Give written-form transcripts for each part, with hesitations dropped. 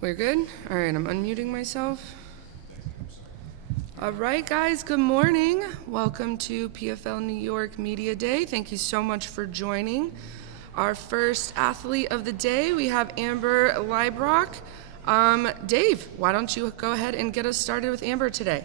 We're good? All right, I'm unmuting myself. All right, guys, good morning. Welcome to PFL New York Media Day. Thank you so much for joining. Our first athlete of the day, we have Amber Leibrock. Dave, why don't you go ahead and get us started with Amber today?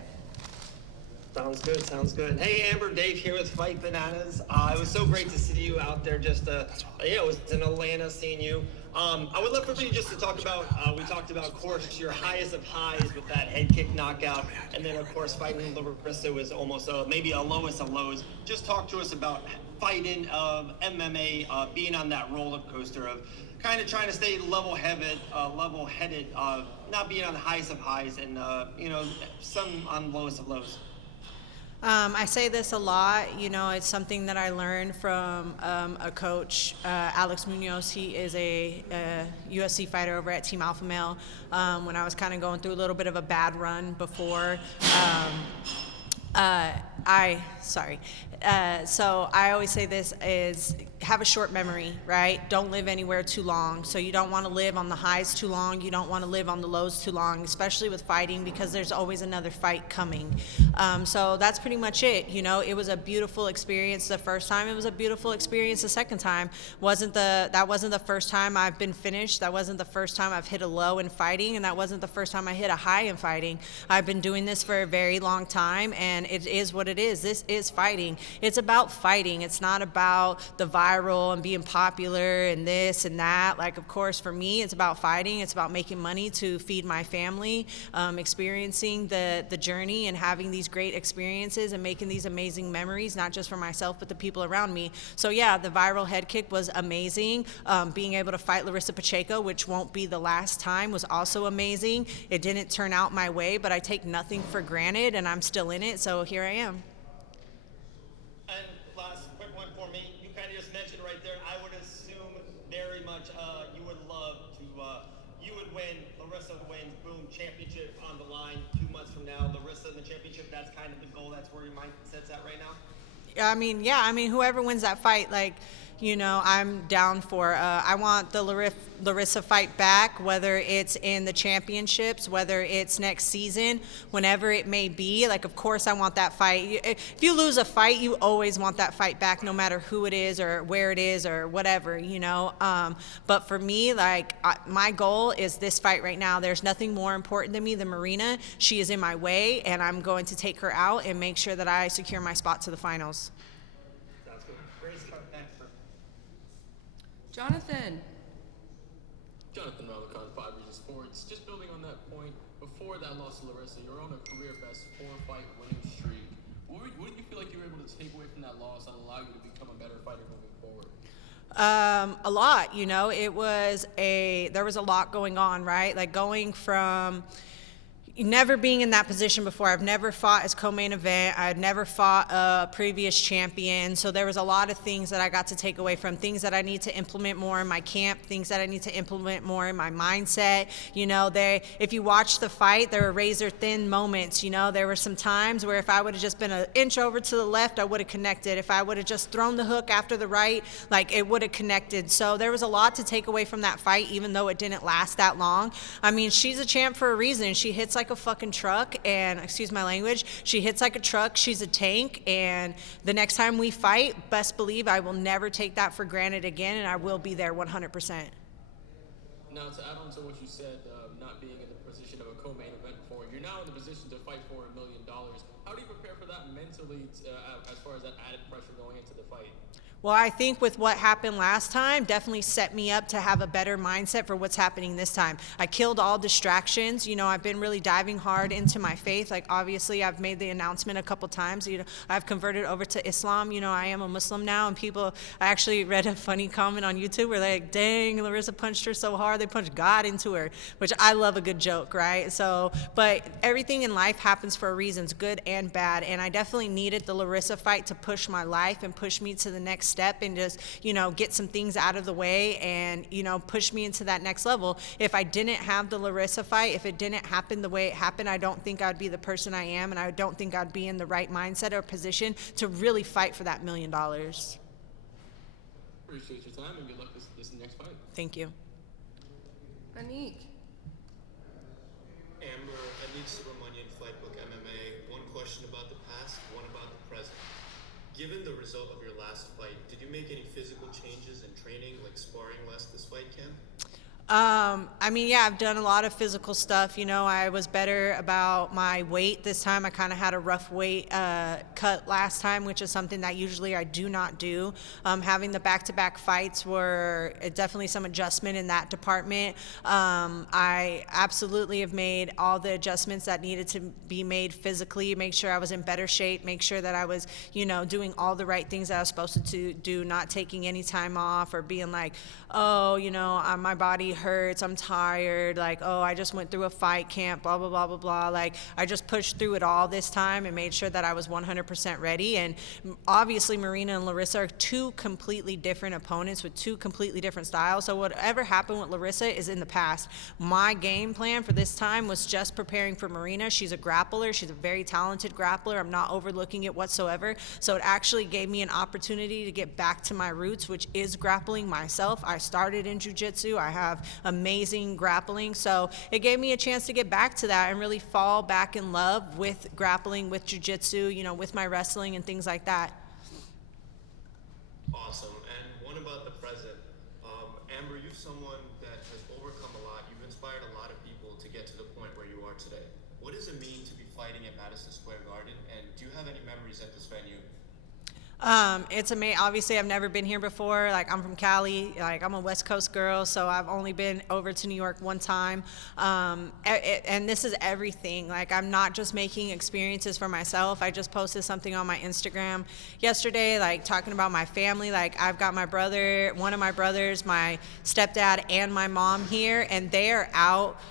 Sounds good. Hey, Amber, Dave here with Fight Bananas. It was so great to see you out there it was in Atlanta seeing you. I would love for you just to talk about, we talked about, of course, your highest of highs with that head kick knockout, and then, of course, fighting Larissa was almost maybe a lowest of lows. Just talk to us about fighting of MMA, being on that roller coaster of kind of trying to stay level-headed, not being on the highest of highs and, some on lowest of lows. I say this a lot, it's something that I learned from a coach, Alex Munoz. He is a UFC fighter over at Team Alpha Male. When I was kind of going through a little bit of a bad run before, so I always say this is have a short memory, right? Don't live anywhere too long. So you don't want to live on the highs too long. You don't want to live on the lows too long, especially with fighting, because there's always another fight coming. So that's pretty much it. It was a beautiful experience the first time. It was a beautiful experience the second time. That wasn't the first time I've been finished. That wasn't the first time I've hit a low in fighting, and that wasn't the first time I hit a high in fighting. I've been doing this for a very long time, and it is what it is. This is fighting. It's about fighting. It's not about the viral and being popular and this and that. Like, of course, for me, it's about fighting. It's about making money to feed my family, experiencing the journey and having these great experiences and making these amazing memories, not just for myself, but the people around me. So, yeah, the viral head kick was amazing. Being able to fight Larissa Pacheco, which won't be the last time, was also amazing. It didn't turn out my way, but I take nothing for granted, and I'm still in it, so here I am. And last quick one for me. You kind of just mentioned right there, I would assume very much you would love to, you would win, Larissa wins, boom, championship on the line 2 months from now. Larissa in the championship, that's kind of the goal. That's where your mindset's at right now? Whoever wins that fight, I'm down for. I want the Larissa fight back, whether it's in the championships, whether it's next season, whenever it may be. Of course, I want that fight. If you lose a fight, you always want that fight back, no matter who it is or where it is or whatever, But for me, my goal is this fight right now. There's nothing more important than me than Marina. She is in my way, and I'm going to take her out and make sure that I secure my spot to the finals. Sounds good. Great stuff. Thanks. Jonathan. Jonathan Malakon, 5 Reasons Sports. Just building on that point, before that loss to Larissa, you're on a career-best 4-fight winning streak. What did you feel like you were able to take away from that loss and allow you to become a better fighter moving forward? A lot, there was a lot going on, right? Going from never being in that position before. I've never fought as co-main event. I'd never fought a previous champion. So there was a lot of things that I got to take away from, things that I need to implement more in my camp, things that I need to implement more in my mindset. If you watch the fight, there were razor thin moments. There were some times where if I would have just been an inch over to the left, I would have connected. If I would have just thrown the hook after the right, it would have connected. So there was a lot to take away from that fight, even though it didn't last that long. She's a champ for a reason. She hits like a fucking truck, and excuse my language, she hits like a truck. She's a tank, and the next time we fight, best believe I will never take that for granted again, and I will be there 100%. Now, to add on to what you said, not being in the position of a co-main event before, you're now in the position to fight for $1 million. How do you prepare for that mentally, as far as that added pressure going into the fight? Well, I think with what happened last time, definitely set me up to have a better mindset for what's happening this time. I killed all distractions. I've been really diving hard into my faith. Obviously, I've made the announcement a couple times. I've converted over to Islam. I am a Muslim now, and I actually read a funny comment on YouTube where they're like, dang, Larissa punched her so hard, they punched God into her, which I love a good joke, right? But everything in life happens for reasons, good and bad, and I definitely needed the Larissa fight to push my life and push me to the next step and just, get some things out of the way and, push me into that next level. If I didn't have the Larissa fight, if it didn't happen the way it happened, I don't think I'd be the person I am, and I don't think I'd be in the right mindset or position to really fight for that $1 million. Appreciate your time, and good luck this next fight. Thank you. Anik. Fight Book MMA. One question about the past, one about the present. Given the result of your last fight, did you make any physical changes in training, like sparring less this fight, Cam? I mean, yeah, I've done a lot of physical stuff. You know, I was better about my weight this time. I kind of had a rough weight cut last time, which is something that usually I do not do. Having the back-to-back fights were definitely some adjustment in that department. I absolutely have made all the adjustments that needed to be made physically, make sure I was in better shape, make sure that I was, you know, doing all the right things that I was supposed to do, not taking any time off or being like, oh, you know, my body hurts, I'm tired, like, oh, I just went through a fight camp, blah, blah, blah, blah, blah. Like, I just pushed through it all this time and made sure that I was 100% ready. And obviously, Marina and Larissa are two completely different opponents with two completely different styles. So whatever happened with Larissa is in the past. My game plan for this time was just preparing for Marina. She's a grappler. She's a very talented grappler. I'm not overlooking it whatsoever. So it actually gave me an opportunity to get back to my roots, which is grappling myself. I started in jiu-jitsu. I have amazing grappling. So it gave me a chance to get back to that and really fall back in love with grappling, with jiu-jitsu, you know, with my wrestling and things like that. Awesome. And one about the present. Amber, you're someone that has overcome a lot. You've inspired a lot of people to get to the point where you are today. What does it mean to be fighting at Madison Square Garden? And do you have any memories at this venue? It's amazing. Obviously, I've never been here before. Like, I'm from Cali. Like, I'm a West Coast girl, so I've only been over to New York one time. And this is everything. Like, I'm not just making experiences for myself. I just posted something on my Instagram yesterday, like, talking about my family. Like, I've got my brother, one of my brothers, my stepdad, and my mom here, and they are out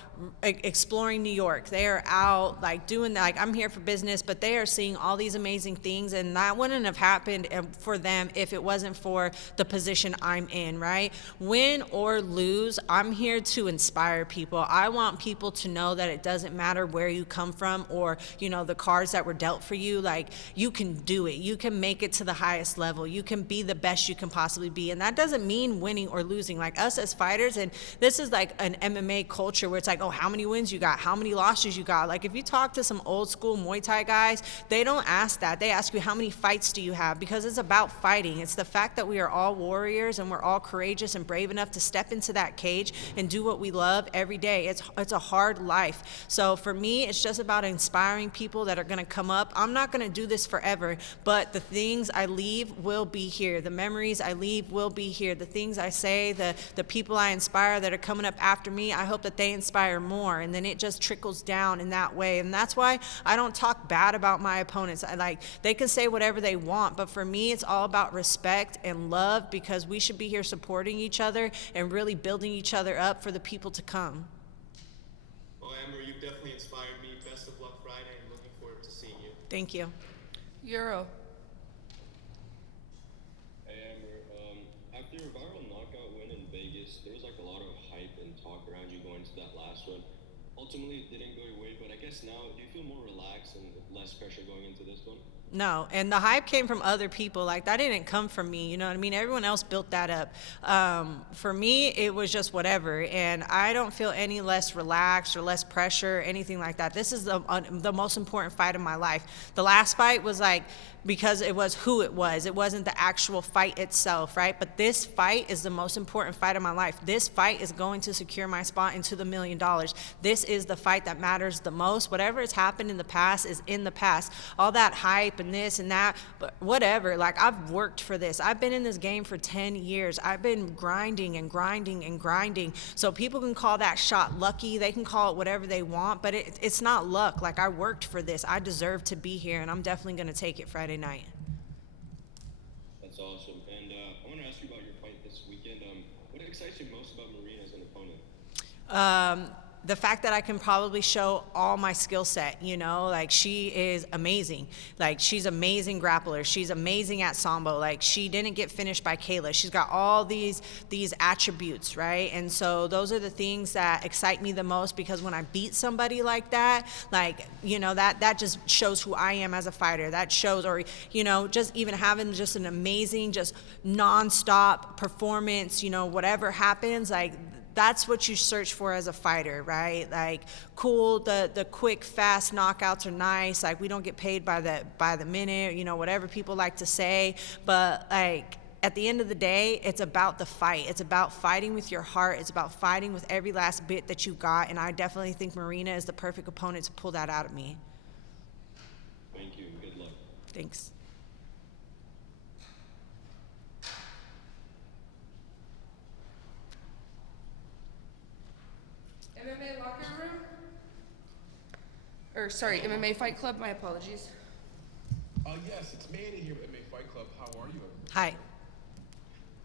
exploring New York. They are out like doing that. Like, I'm here for business, but they are seeing all these amazing things, and that wouldn't have happened for them if it wasn't for the position I'm in, right? Win or lose, I'm here to inspire people. I want people to know that it doesn't matter where you come from or, you know, the cards that were dealt for you. Like, you can do it. You can make it to the highest level. You can be the best you can possibly be. And that doesn't mean winning or losing. Like, us as fighters, and this is like an MMA culture where it's like, oh, how many wins you got? How many losses you got? Like, if you talk to some old school Muay Thai guys, they don't ask that. They ask you, how many fights do you have? Because it's about fighting. It's the fact that we are all warriors and we're all courageous and brave enough to step into that cage and do what we love every day. It's a hard life. So for me, it's just about inspiring people that are going to come up. I'm not going to do this forever, but the things I leave will be here. The memories I leave will be here. The things I say, the people I inspire that are coming up after me, I hope that they inspire more, and then it just trickles down in that way. And that's why I don't talk bad about my opponents. They can say whatever they want, but for me, it's all about respect and love, because we should be here supporting each other and really building each other up for the people to come. Well, Amber, you've definitely inspired me. Best of luck Friday, and looking forward to seeing you. Thank you. Euro. Hey Amber, after your viral knockout win in Vegas, there was like a lot of hype and talk around you going to that last one. Ultimately, it didn't go your way, but I guess now, do you feel more relaxed and with less pressure going into this one? No, and the hype came from other people. Like, that didn't come from me, you know what I mean? Everyone else built that up. For me, it was just whatever, and I don't feel any less relaxed or less pressure or anything like that. This is the most important fight of my life. The last fight was like, because it was who it was. It wasn't the actual fight itself, right? But this fight is the most important fight of my life. This fight is going to secure my spot into the $1 million. This is the fight that matters the most. Whatever has happened in the past is in the past. All that hype and this and that, but whatever. Like, I've worked for this. I've been in this game for 10 years. I've been grinding and grinding and grinding. So people can call that shot lucky. They can call it whatever they want, but it's not luck. Like, I worked for this. I deserve to be here, and I'm definitely going to take it Friday night. That's awesome. And I want to ask you about your fight this weekend. What excites you most about Marina as an opponent? The fact that I can probably show all my skill set, you know, like, she is amazing. Like, she's amazing grappler. She's amazing at Sambo. Like, she didn't get finished by Kayla. She's got all these attributes, right? And so those are the things that excite me the most, because when I beat somebody like that, like, you know, that just shows who I am as a fighter. That shows, or, you know, just even having just an amazing, just nonstop performance, you know, whatever happens, like, that's what you search for as a fighter, right? Like, cool, the quick, fast knockouts are nice. Like, we don't get paid by the minute, whatever people like to say. But like, at the end of the day, it's about the fight. It's about fighting with your heart. It's about fighting with every last bit that you got. And I definitely think Marina is the perfect opponent to pull that out of me. Thank you. Good luck. Thanks. MMA locker room? Or sorry, MMA Fight Club, my apologies. Yes, it's Manny here with MMA Fight Club. How are you? Hi.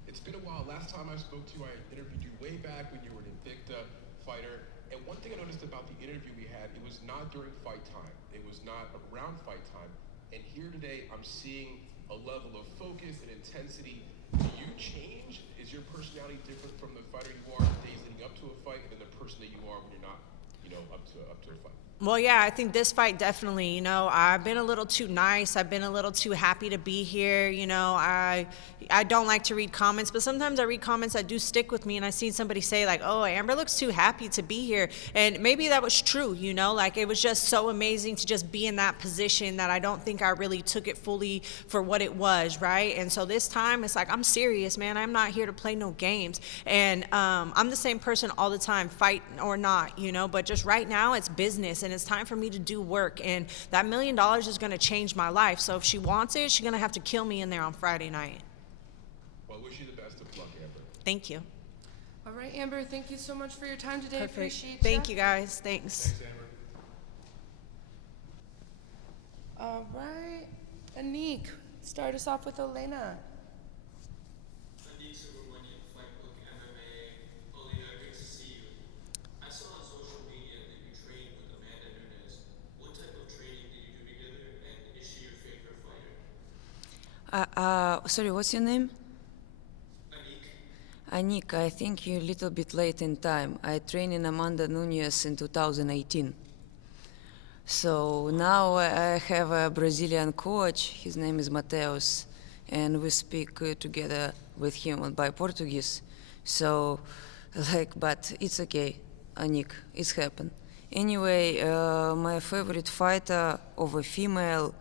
It's been a while. Last time I spoke to you, I interviewed you way back when you were an Invicta fighter. And one thing I noticed about the interview we had, it was not during fight time. It was not around fight time. And here today, I'm seeing a level of focus and intensity. Do you change? Is your personality different from the fighter you are the days leading up to a fight and then the person that you are when you're not, up to a fight? Well, yeah, I think this fight definitely, I've been a little too nice. I've been a little too happy to be here. I don't like to read comments, but sometimes I read comments that do stick with me, and I seen somebody say, like, oh, Amber looks too happy to be here. And maybe that was true, like it was just so amazing to just be in that position that I don't think I really took it fully for what it was, right? And so this time, it's like, I'm serious, man. I'm not here to play no games. And I'm the same person all the time, fight or not, but just right now, it's business. And it's time for me to do work, and that $1 million is going to change my life. So if she wants it, she's going to have to kill me in there on Friday night. Well, I wish you the best of luck, Amber. Thank you. All right, Amber, thank you so much for your time today. Perfect. Appreciate Thank you, guys. Thanks. Thanks, Amber. All right, Anik, start us off with Elena. Sorry, what's your name? Anik, I think you're a little bit late in time. I trained in Amanda Nunes in 2018. So now I have a Brazilian coach. His name is Mateus, and we speak together with him by Portuguese. So, but it's okay, Anik, it's happened. Anyway, my favorite fighter of a female,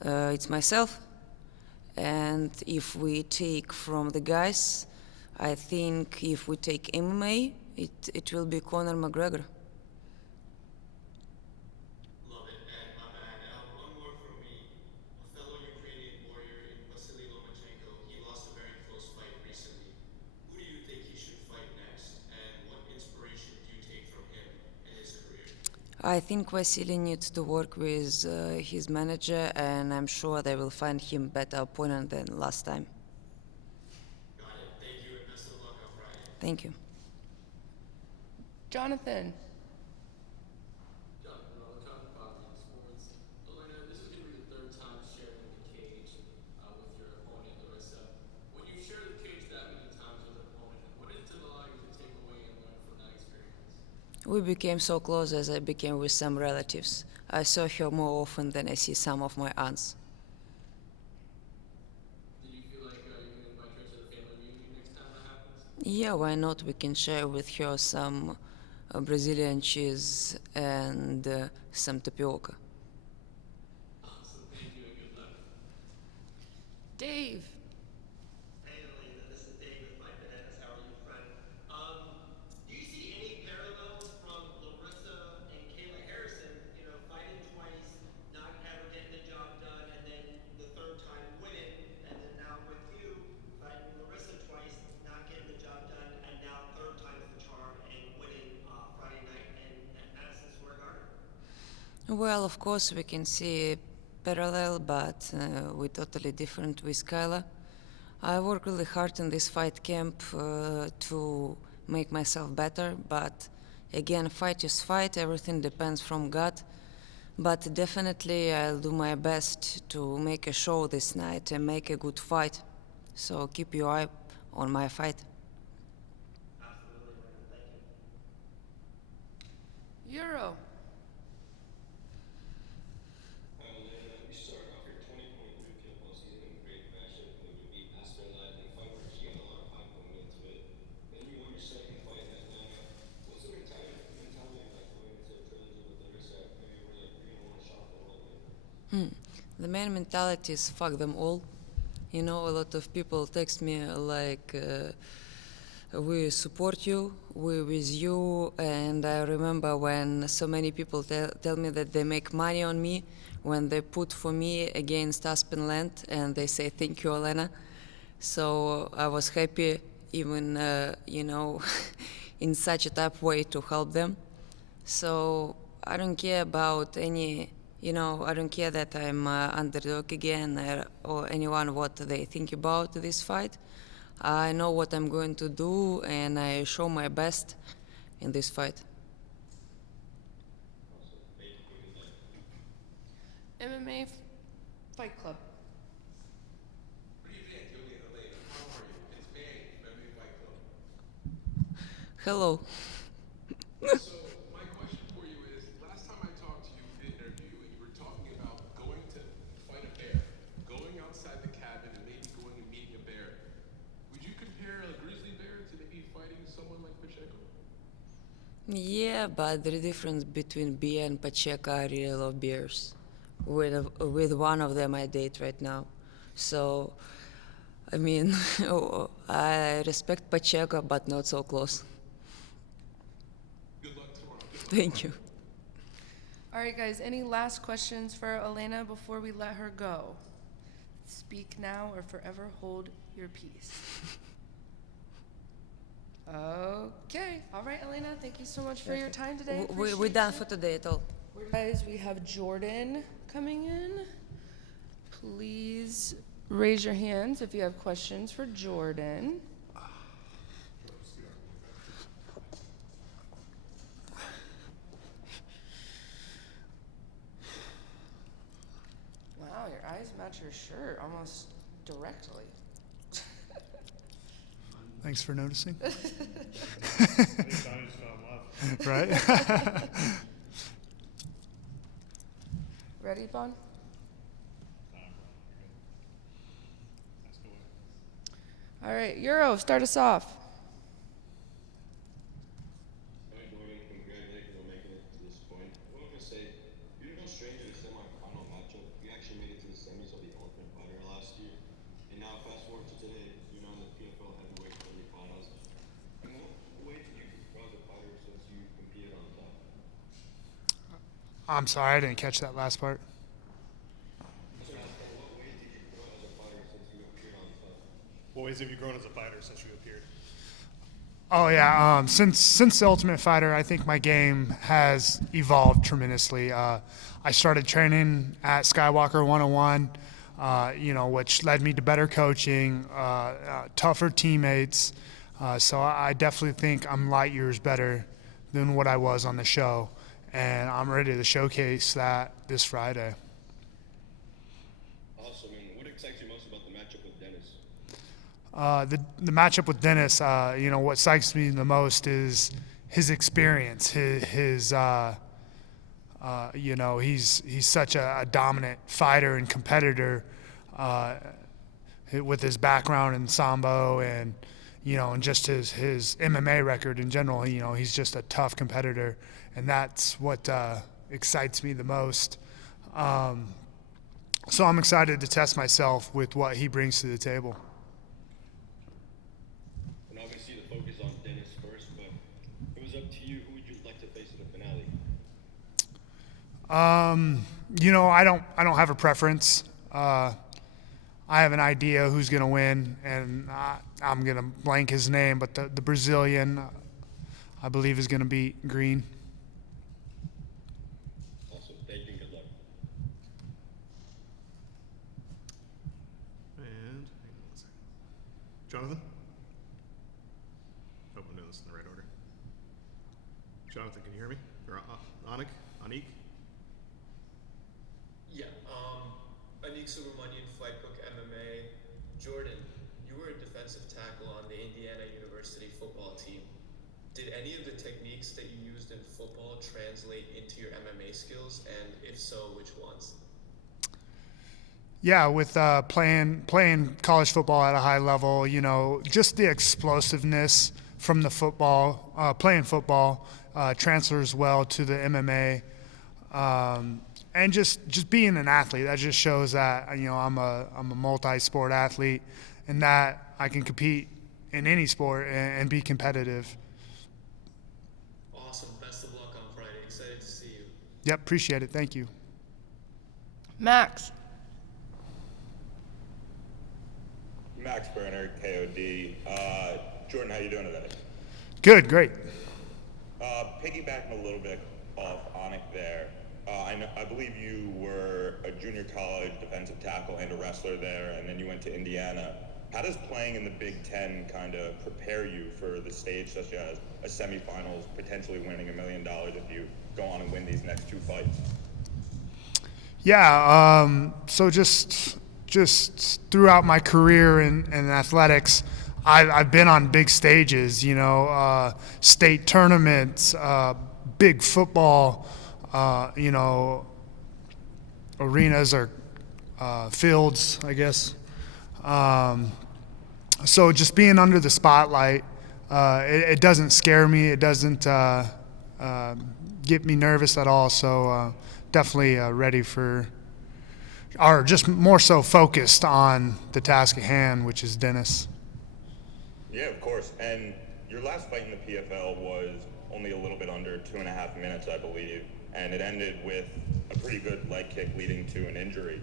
it's myself. And if we take from the guys, I think if we take MMA, it will be Conor McGregor. Love it. And my bad. One more from me. A fellow Ukrainian warrior in Vasily Lomachenko, he lost a very close fight recently. Who do you think he should fight next? And what inspiration do you take from him in his career? I think Vasily needs to work with his manager, and I'm sure they will find him better opponent than last time. Got it. Thank you, and best of luck on Friday. Thank you. Jonathan. Jonathan Rollicon, Fox Sports. Elena, this is going to be the third time sharing the cage with your opponent, Larissa. When you share the cage that many times with an opponent, what did it allow you to take away and learn from that experience? We became so close as I became with some relatives. I saw her more often than I see some of my aunts. Do you feel like you can invite her to the family reunion next time that happens? Yeah, why not? We can share with her some Brazilian cheese and some tapioca. Awesome. Thank you and good luck. Dave. Hey Elena, this is Dave with My Bananas. How are you, friend? Do you see any parallels from Larissa and Kayla Harrison? Fighting twice, not ever getting the job done, and then the third time winning, and then now with you, fighting Larissa twice, not getting the job done, and now third time's the charm and winning Friday night at Madison Square Garden. Well, of course, we can see parallel, but we're totally different with Kyla. I work really hard in this fight camp to make myself better, but again, fight is fight, everything depends from God. But definitely I'll do my best to make a show this night and make a good fight. So keep your eye on my fight. Absolutely, Brandon. Thank you. Euro. Elena, you started off your 20-point recap all season in great fashion when you beat Aspen Ladd in a fight where she had a lot of hype going into it. Then you won your second fight at The main mentality is fuck them all. You know, a lot of people text me like, we support you, we're with you, and I remember when so many people tell me that they make money on me when they put for me against Aspen Land, and they say thank you, Elena. So I was happy, even in such a tough way, to help them. So I don't care about any, I don't care that I'm underdog again or anyone what they think about this fight. I know what I'm going to do, and I show my best in this fight. MMA Fight Club. Hello. So my question for you is, last time I talked to you in an interview, and you were talking about going to fight a bear, going outside the cabin and maybe going and meeting a bear. Would you compare a grizzly bear to maybe fighting someone like Pacheco? Yeah, but the difference between beer and Pacheco, I really love beers. With one of them I date right now. So, I mean, I respect Pacheco, but not so close. Good luck tomorrow. Thank you. All right, guys, any last questions for Elena before we let her go? Speak now or forever hold your peace. Okay. All right, Elena, thank you so much for your time today. We're done for today at all. Guys, we have Jordan coming in. Please raise your hands if you have questions for Jordan. Wow, your eyes match your shirt almost directly. Thanks for noticing. These eyes fell in love. Right? Ready, Bon? All right, Euro, start us off. Hi, Jordan. Congratulations on making it to this point. I want to say, you're no stranger to semi-final matchup. You actually made it to the semis of the Ultimate Fighter last year. And now, fast forward to today, you're now in the PFL Heavyweight semifinals. In what way did you grow as a fighter since you competed on top? I'm sorry, I didn't catch that last part. What ways have you grown as a fighter since you appeared? Oh yeah, since the Ultimate Fighter, I think my game has evolved tremendously. I started training at Skywalker 101, which led me to better coaching, tougher teammates. So I definitely think I'm light years better than what I was on the show, and I'm ready to showcase that this Friday. Awesome. And what excites you most about the matchup with Dennis? The matchup with Dennis, what excites me the most is his experience. He's such a dominant fighter and competitor with his background in Sambo and just his MMA record in general. He's just a tough competitor, and that's what excites me the most. So I'm excited to test myself with what he brings to the table. And obviously the focus on Dennis first, but it was up to you. Who would you like to face in the finale? I don't have a preference. I have an idea who's going to win, and I'm going to blank his name, but the Brazilian, I believe, is going to beat Green. Awesome. Thank you. Good luck. And hang on 1 second. Jonathan? Hope I'm doing this in the right order. Jonathan, can you hear me? Or Anik? Yeah, Anik Subramanian, Flight Cook MMA. Jordan, you were a defensive tackle on the Indiana University football team. Did any of the techniques that you used in football translate into your MMA skills? And if so, which ones? Yeah, with playing college football at a high level, just the explosiveness from the football, playing football, transfers well to the MMA. And just being an athlete, that just shows that I'm a multi-sport athlete, and that I can compete in any sport and be competitive. Awesome. Best of luck on Friday. Excited to see you. Yep, appreciate it. Thank you. Max. Max Berner, KOD. Jordan, how you doing today? Good, great. Piggybacking a little bit off Anik there, I believe you were a junior college defensive tackle and a wrestler there, and then you went to Indiana. How does playing in the Big Ten kind of prepare you for the stage, such as a semifinals, potentially winning $1 million if you go on and win these next 2 fights? Yeah, so just throughout my career in athletics, I've been on big stages, state tournaments, big football, arenas or fields, I guess. So just being under the spotlight, it doesn't scare me. It doesn't get me nervous at all. So definitely ready for, or just more so focused on the task at hand, which is Dennis. Yeah, of course. And your last fight in the PFL was only a little bit under 2.5 minutes, I believe, and it ended with a pretty good leg kick leading to an injury.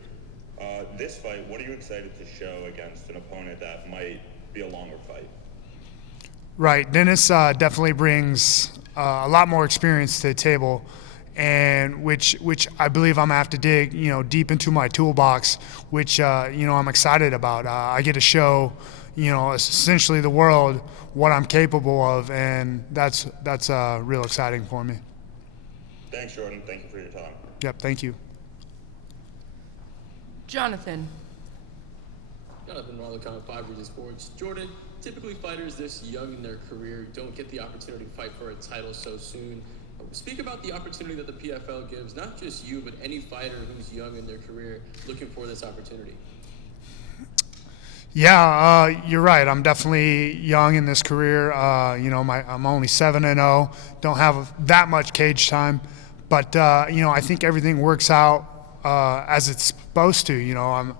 This fight, what are you excited to show against an opponent that might be a longer fight? Right. Dennis definitely brings a lot more experience to the table, and which I believe I'm gonna have to dig, deep into my toolbox, which I'm excited about. I get to show, essentially the world what I'm capable of, and that's real exciting for me. Thanks, Jordan. Thank you for your time. Yep. Thank you. Jonathan. Jonathan Raleigh, 5 Region Sports. Jordan, typically fighters this young in their career don't get the opportunity to fight for a title so soon. Speak about the opportunity that the PFL gives, not just you, but any fighter who's young in their career looking for this opportunity. Yeah, you're right. I'm definitely young in this career. I'm only 7-0. Don't have that much cage time, but I think everything works out as it's supposed to.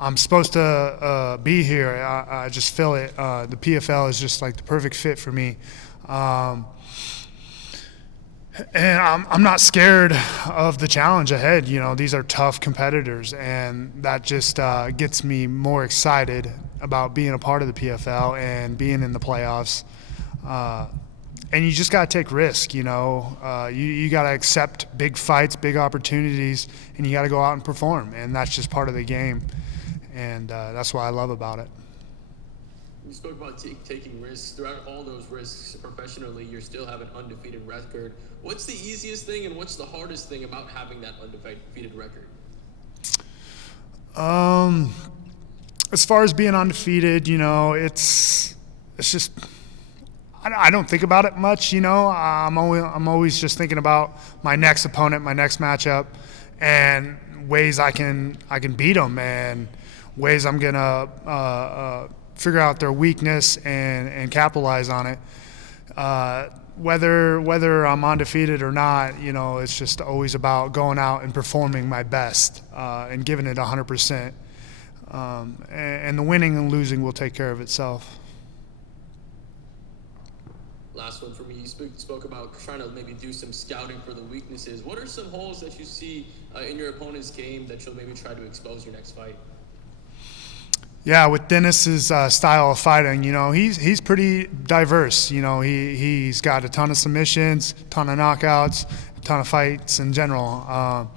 I'm supposed to be here. I just feel it. The PFL is just like the perfect fit for me. And I'm not scared of the challenge ahead. These are tough competitors, and that just gets me more excited about being a part of the PFL and being in the playoffs. And you just got to take risks, you got to accept big fights, big opportunities, and you got to go out and perform. And that's just part of the game. And that's what I love about it. You spoke about taking risks. Throughout all those risks professionally, you still have an undefeated record. What's the easiest thing and what's the hardest thing about having that undefeated record? As far as being undefeated, it's just I don't think about it much. I'm always just thinking about my next opponent, my next matchup, and ways I can beat them, and ways I'm gonna figure out their weakness and capitalize on it. Whether I'm undefeated or not, it's just always about going out and performing my best and giving it 100%. And the winning and losing will take care of itself. Last one for me. You spoke about trying to maybe do some scouting for the weaknesses. What are some holes that you see in your opponent's game that you'll maybe try to expose your next fight? Yeah, with Dennis's style of fighting, he's pretty diverse. He's got a ton of submissions, a ton of knockouts, a ton of fights in general.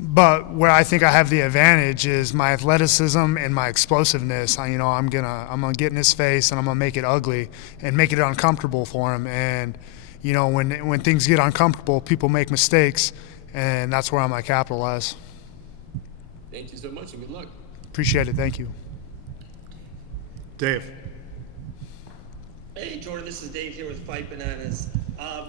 But where I think I have the advantage is my athleticism and my explosiveness. I'm gonna get in his face and I'm gonna make it ugly and make it uncomfortable for him. And when things get uncomfortable, people make mistakes, and that's where I'm gonna capitalize. Thank you so much and good luck. Appreciate it. Thank you. Dave. Hey, Jordan, this is Dave here with Fight Bananas.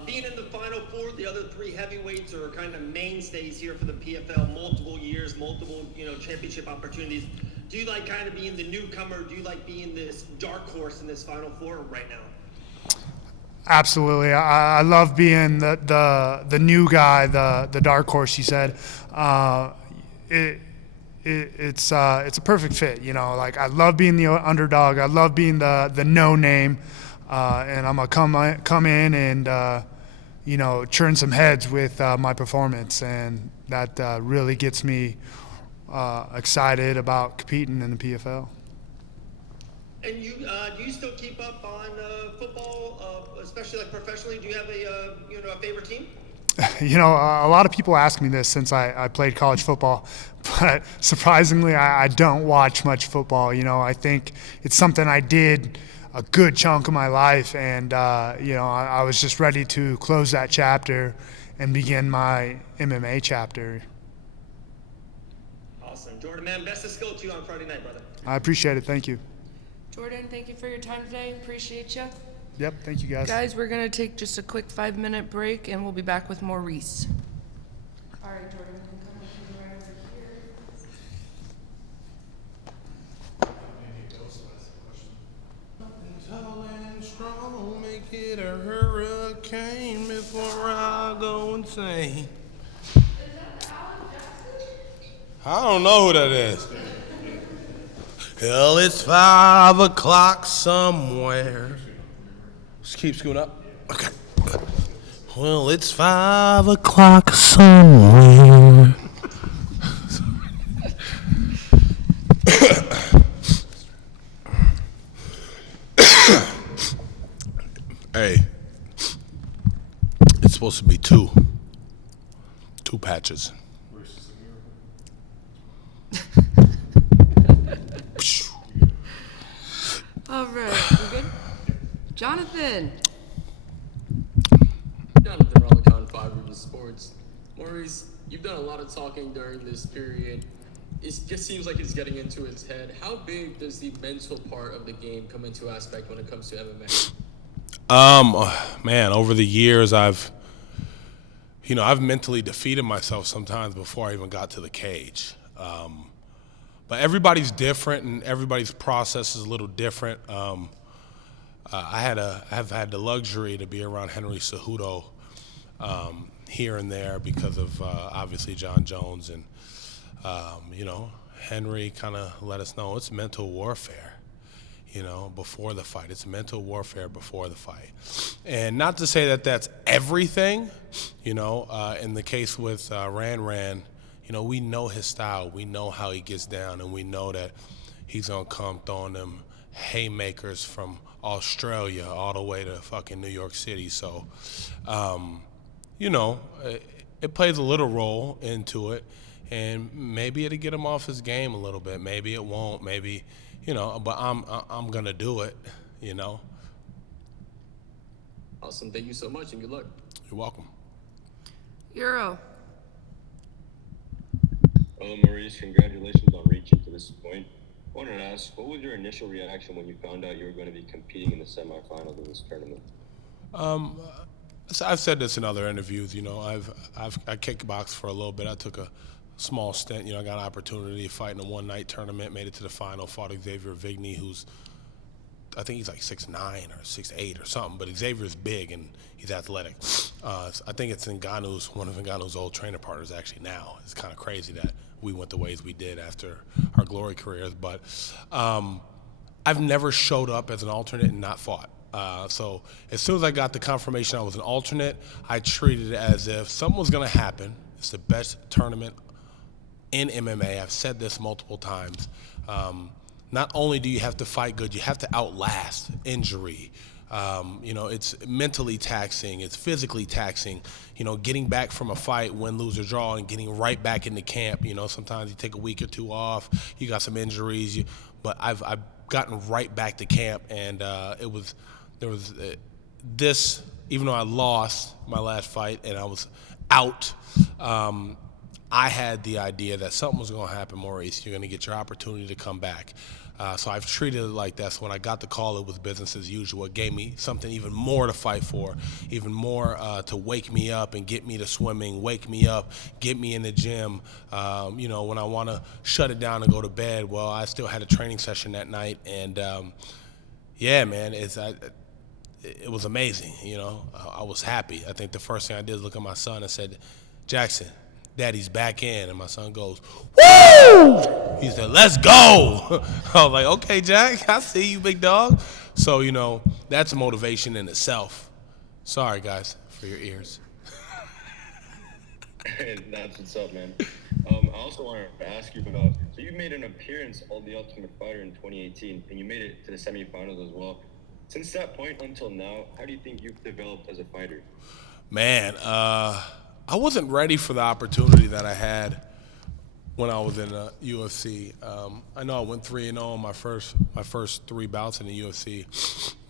Being in the Final Four, the other 3 heavyweights are kind of mainstays here for the PFL, multiple years, multiple, championship opportunities. Do you like kind of being the newcomer? Do you like being this dark horse in this Final Four right now? Absolutely. I love being the new guy, the dark horse. You said it's a perfect fit. You know, like I love being the underdog. I love being the no name, and I'm gonna come in and you know, churn some heads with my performance, and that really gets me excited about competing in the PFL. And you, do you still keep up on football, especially like professionally? Do you have a favorite team? You know, a lot of people ask me this since I played college football, but surprisingly, I don't watch much football. You know, I think it's something I did a good chunk of my life, and you know, I was just ready to close that chapter and begin my MMA chapter. Awesome. Jordan, man, best of skill to you on Friday night, brother. I appreciate it. Thank you. Jordan, thank you for your time today. Appreciate you. Yep, thank you guys. Guys, we're going to take just a quick 5-minute break, and we'll be back with more Reese. All right, Jordan, we can come with you right over here. Tall and strong, make it a hurricane before I go insane. I don't know who that is. Hell, it's 5 o'clock somewhere. Just keep scooting up. Okay. Well, it's 5 o'clock somewhere. Hey, it's supposed to be two patches. All right, we good? Jonathan. Jonathan Rollicon, 5 Rivers Sports. Maurice, you've done a lot of talking during this period. It just seems like it's getting into his head. How big does the mental part of the game come into aspect when it comes to MMA? Man, over the years, I've mentally defeated myself sometimes before I even got to the cage. But everybody's different, and everybody's process is a little different. I've had the luxury to be around Henry Cejudo here and there because of obviously John Jones, and you know, Henry kind of let us know it's mental warfare. You know, before the fight, it's mental warfare before the fight, and not to say that that's everything. You know, in the case with Ran. You know, we know his style. We know how he gets down, and we know that he's going to come throwing them haymakers from Australia all the way to fucking New York City. So, you know, it plays a little role into it, and maybe it'll get him off his game a little bit. Maybe it won't. Maybe, you know, but I'm going to do it, you know. Awesome. Thank you so much, and good luck. You're welcome. Euro. Well, Maurice, congratulations on reaching to this point. I wanted to ask, what was your initial reaction when you found out you were going to be competing in the semifinals of this tournament? So I've said this in other interviews. You know, I kickboxed for a little bit. I took a small stint. You know, I got an opportunity to fight in a one-night tournament, made it to the final, fought Xavier Vigny, who's, I think he's like 6'9" or 6'8" or something, but Xavier's big and he's athletic. I think it's Ngannou's, one of Ngannou's old trainer partners actually now. It's kind of crazy that we went the ways we did after our glory careers, but I've never showed up as an alternate and not fought. So as soon as I got the confirmation I was an alternate, I treated it as if something was going to happen. It's the best tournament in MMA. I've said this multiple times. Not only do you have to fight good, you have to outlast injury. You know, it's mentally taxing, it's physically taxing. You know, getting back from a fight, win, lose, or draw, and getting right back into camp. You know, sometimes you take a week or two off, you got some injuries, but I've gotten right back to camp, and this, even though I lost my last fight and I was out, I had the idea that something was going to happen, Maurice. You're going to get your opportunity to come back. So I've treated it like that. So when I got the call, it was business as usual. It gave me something even more to fight for, even more to wake me up and get me to swimming, wake me up, get me in the gym. You know, when I want to shut it down and go to bed, well, I still had a training session that night. And, yeah, man, it was amazing. You know, I was happy. I think the first thing I did was look at my son and said, Jackson, Daddy's back in. And my son goes, woo! He said, let's go. I was like, okay, Jack, I see you, big dog. So, you know, that's a motivation in itself. Sorry, guys, for your ears. That's what's up, man. I also wanted to ask you about, so you made an appearance on The Ultimate Fighter in 2018, and you made it to the semifinals as well. Since that point until now, how do you think you've developed as a fighter? Man, I wasn't ready for the opportunity that I had when I was in the UFC. I know I went 3-0 on my first 3 bouts in the UFC,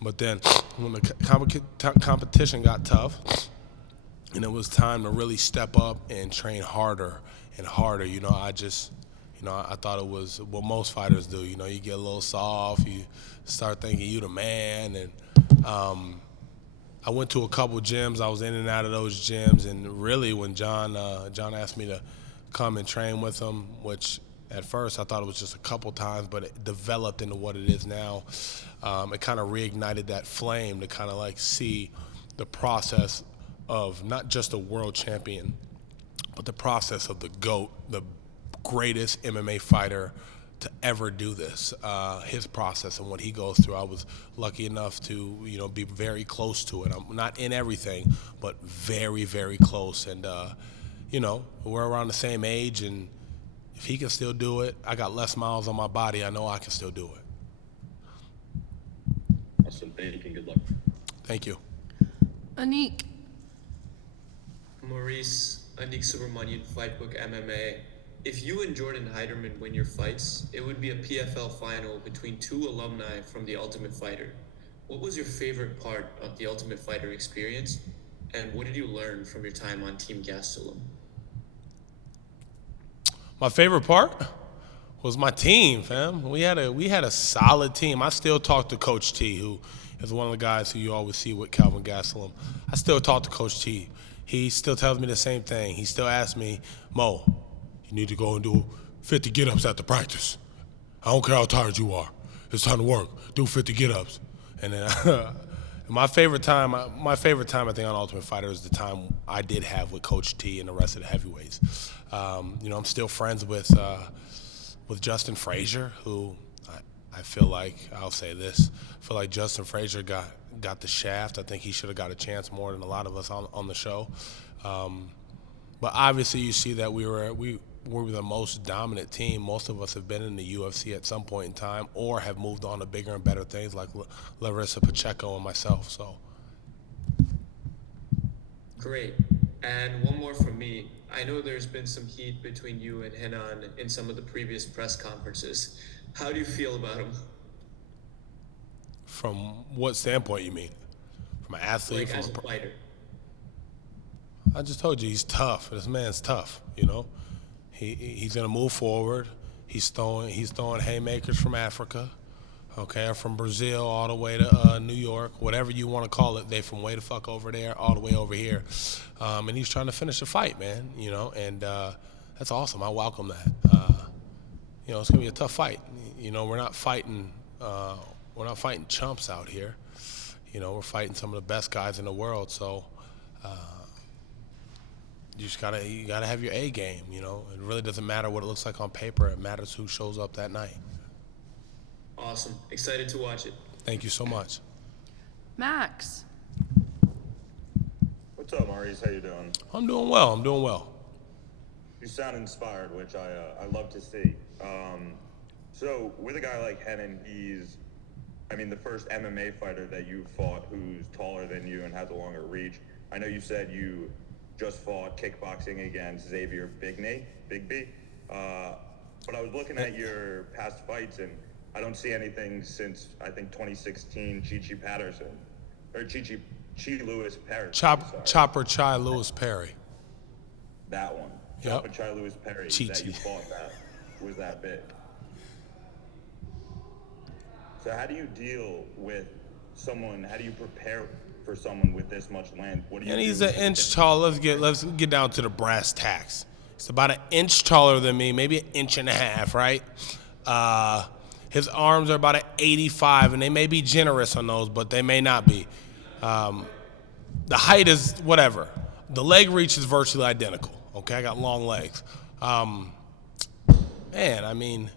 but then when the competition got tough, and it was time to really step up and train harder and harder, you know, I thought it was what most fighters do. You know, you get a little soft, you start thinking you the man, and I went to a couple gyms. I was in and out of those gyms, and really when John asked me to come and train with him, which at first I thought it was just a couple times, but it developed into what it is now. It kind of reignited that flame to kind of like see the process of not just a world champion, but the process of the GOAT, the greatest MMA fighter to ever do this, his process and what he goes through. I was lucky enough to, you know, be very close to it. I'm not in everything, but very, very close. And, you know, we're around the same age, and if he can still do it, I got less miles on my body, I know I can still do it. Awesome, thank you, good luck. Thank you. Anik. Maurice, Anik Subramanian, Fightbook MMA. If you and Jordan Heiderman win your fights, it would be a PFL final between 2 alumni from The Ultimate Fighter. What was your favorite part of The Ultimate Fighter experience, and what did you learn from your time on Team Gastelum? My favorite part was my team, fam. We had a solid team. I still talk to Coach T, who is one of the guys who you always see with Calvin Gastelum. I still talk to Coach T. He still tells me the same thing. He still asks me, Mo, you need to go and do 50 get-ups after practice. I don't care how tired you are. It's time to work. Do 50 get-ups. And then my favorite time, I think, on Ultimate Fighter is the time I did have with Coach T and the rest of the heavyweights. You know, I'm still friends with Justin Frazier, who I feel like, I'll say this, I feel like Justin Frazier got the shaft. I think he should have got a chance more than a lot of us on the show. But obviously you see that we were the most dominant team. Most of us have been in the UFC at some point in time or have moved on to bigger and better things like Larissa Pacheco and myself. So. Great. And one more from me. I know there's been some heat between you and Henan in some of the previous press conferences. How do you feel about him? From what standpoint you mean? From an athlete? Like as a fighter. I just told you he's tough. This man's tough, you know. He's gonna move forward. He's throwing haymakers from Africa, okay, or from Brazil all the way to New York, whatever you want to call it. They from way the fuck over there all the way over here, and he's trying to finish the fight, man. You know, and that's awesome. I welcome that. You know, it's gonna be a tough fight. You know, we're not fighting chumps out here. You know, we're fighting some of the best guys in the world. So. You gotta have your A game, you know. It really doesn't matter what it looks like on paper. It matters who shows up that night. Awesome. Excited to watch it. Thank you so much. Max. What's up, Maurice? How you doing? I'm doing well. You sound inspired, which I love to see. So with a guy like Henan, he's, the first MMA fighter that you fought who's taller than you and has a longer reach. I know you said you just fought kickboxing against Xavier Big B. But I was looking at your past fights, and I don't see anything since, I think, 2016, Chi Lewis Perry. Chopper Chai Lewis Perry. That one. Yep. Chopper Chai Lewis Perry. That you fought that was that big. So how do you deal with someone, how do you prepare for someone with this much length? What do you And do? he's an inch tall. Let's get down to the brass tacks. He's about an inch taller than me, maybe an inch and a half, right? His arms are about an 85, and they may be generous on those, but they may not be. The height is whatever. The leg reach is virtually identical. Okay, I got long legs. Man, I mean,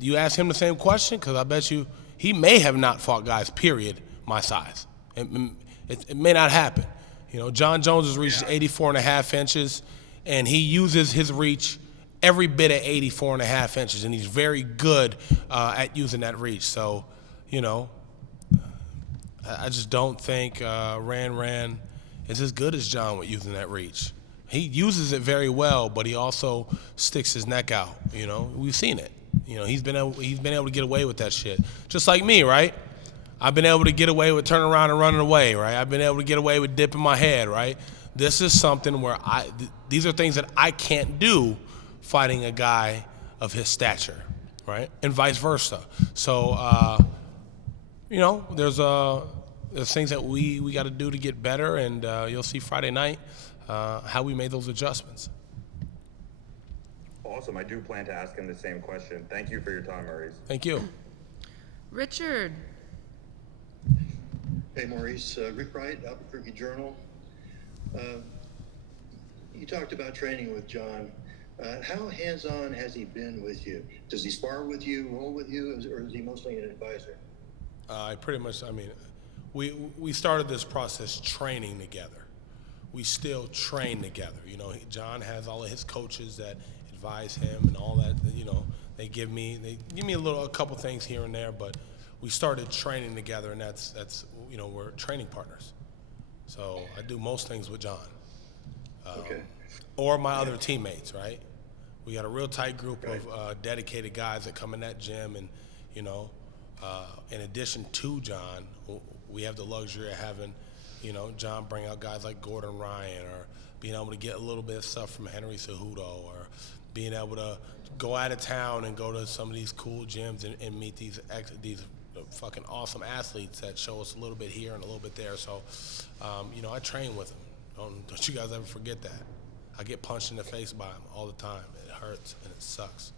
you ask him the same question because I bet you he may have not fought guys, period, my size. It may not happen. John Jones has reached 84.5 inches, and he uses his reach every bit at 84.5 inches, and he's very good at using that reach. So, I just don't think Ran is as good as John with using that reach. He uses it very well, but he also sticks his neck out. We've seen it. He's been able to get away with that shit. Just like me, right? I've been able to get away with turning around and running away, right? I've been able to get away with dipping my head, right? This is something where these are things that I can't do fighting a guy of his stature, right? And vice versa. So, there's things that we got to do to get better, and you'll see Friday night how we made those adjustments. Awesome. I do plan to ask him the same question. Thank you for your time, Maurice. Thank you. Richard. Hey, Maurice. Rick Wright, Albuquerque Journal. You talked about training with John. How hands-on has he been with you? Does he spar with you, roll with you, or is he mostly an advisor? We started this process training together. We still train together. John has all of his coaches that advise him and all that. They give me a couple things here and there, but we started training together, and that's we're training partners. So I do most things with John. Okay. Or my other teammates, right? We got a real tight group of dedicated guys that come in that gym, and in addition to John, we have the luxury of having, John bring out guys like Gordon Ryan, or being able to get a little bit of stuff from Henry Cejudo, or being able to go out of town and go to some of these cool gyms and meet these fucking awesome athletes that show us a little bit here and a little bit there. So, I train with them. Don't you guys ever forget that. I get punched in the face by them all the time. It hurts and it sucks.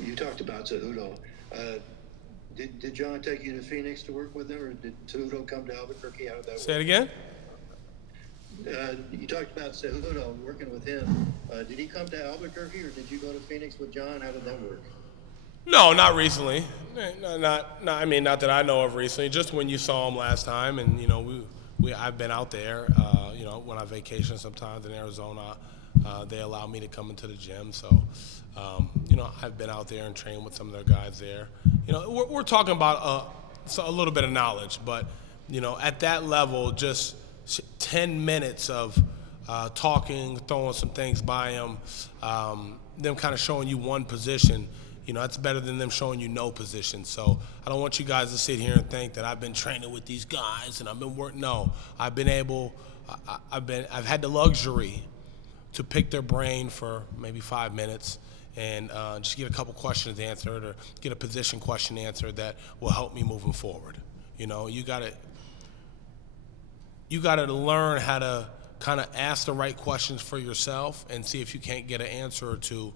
You talked about Cejudo. Did John take you to Phoenix to work with him, or did Cejudo come to Albuquerque? How did that work? Say it again? You talked about Cejudo working with him. Did he come to Albuquerque, or did you go to Phoenix with John? How did that work? No, not recently. Not that I know of recently. Just when you saw him last time, and I've been out there. When I vacation sometimes in Arizona, they allow me to come into the gym. So, I've been out there and trained with some of their guys there. We're talking about a little bit of knowledge, but at that level, just 10 minutes of talking, throwing some things by them kind of showing you one position. That's better than them showing you no position. So I don't want you guys to sit here and think that I've been training with these guys and I've been working. No, I've had the luxury to pick their brain for maybe 5 minutes and just get a couple questions answered, or get a position question answered that will help me moving forward. You gotta learn how to kind of ask the right questions for yourself and see if you can't get an answer or two.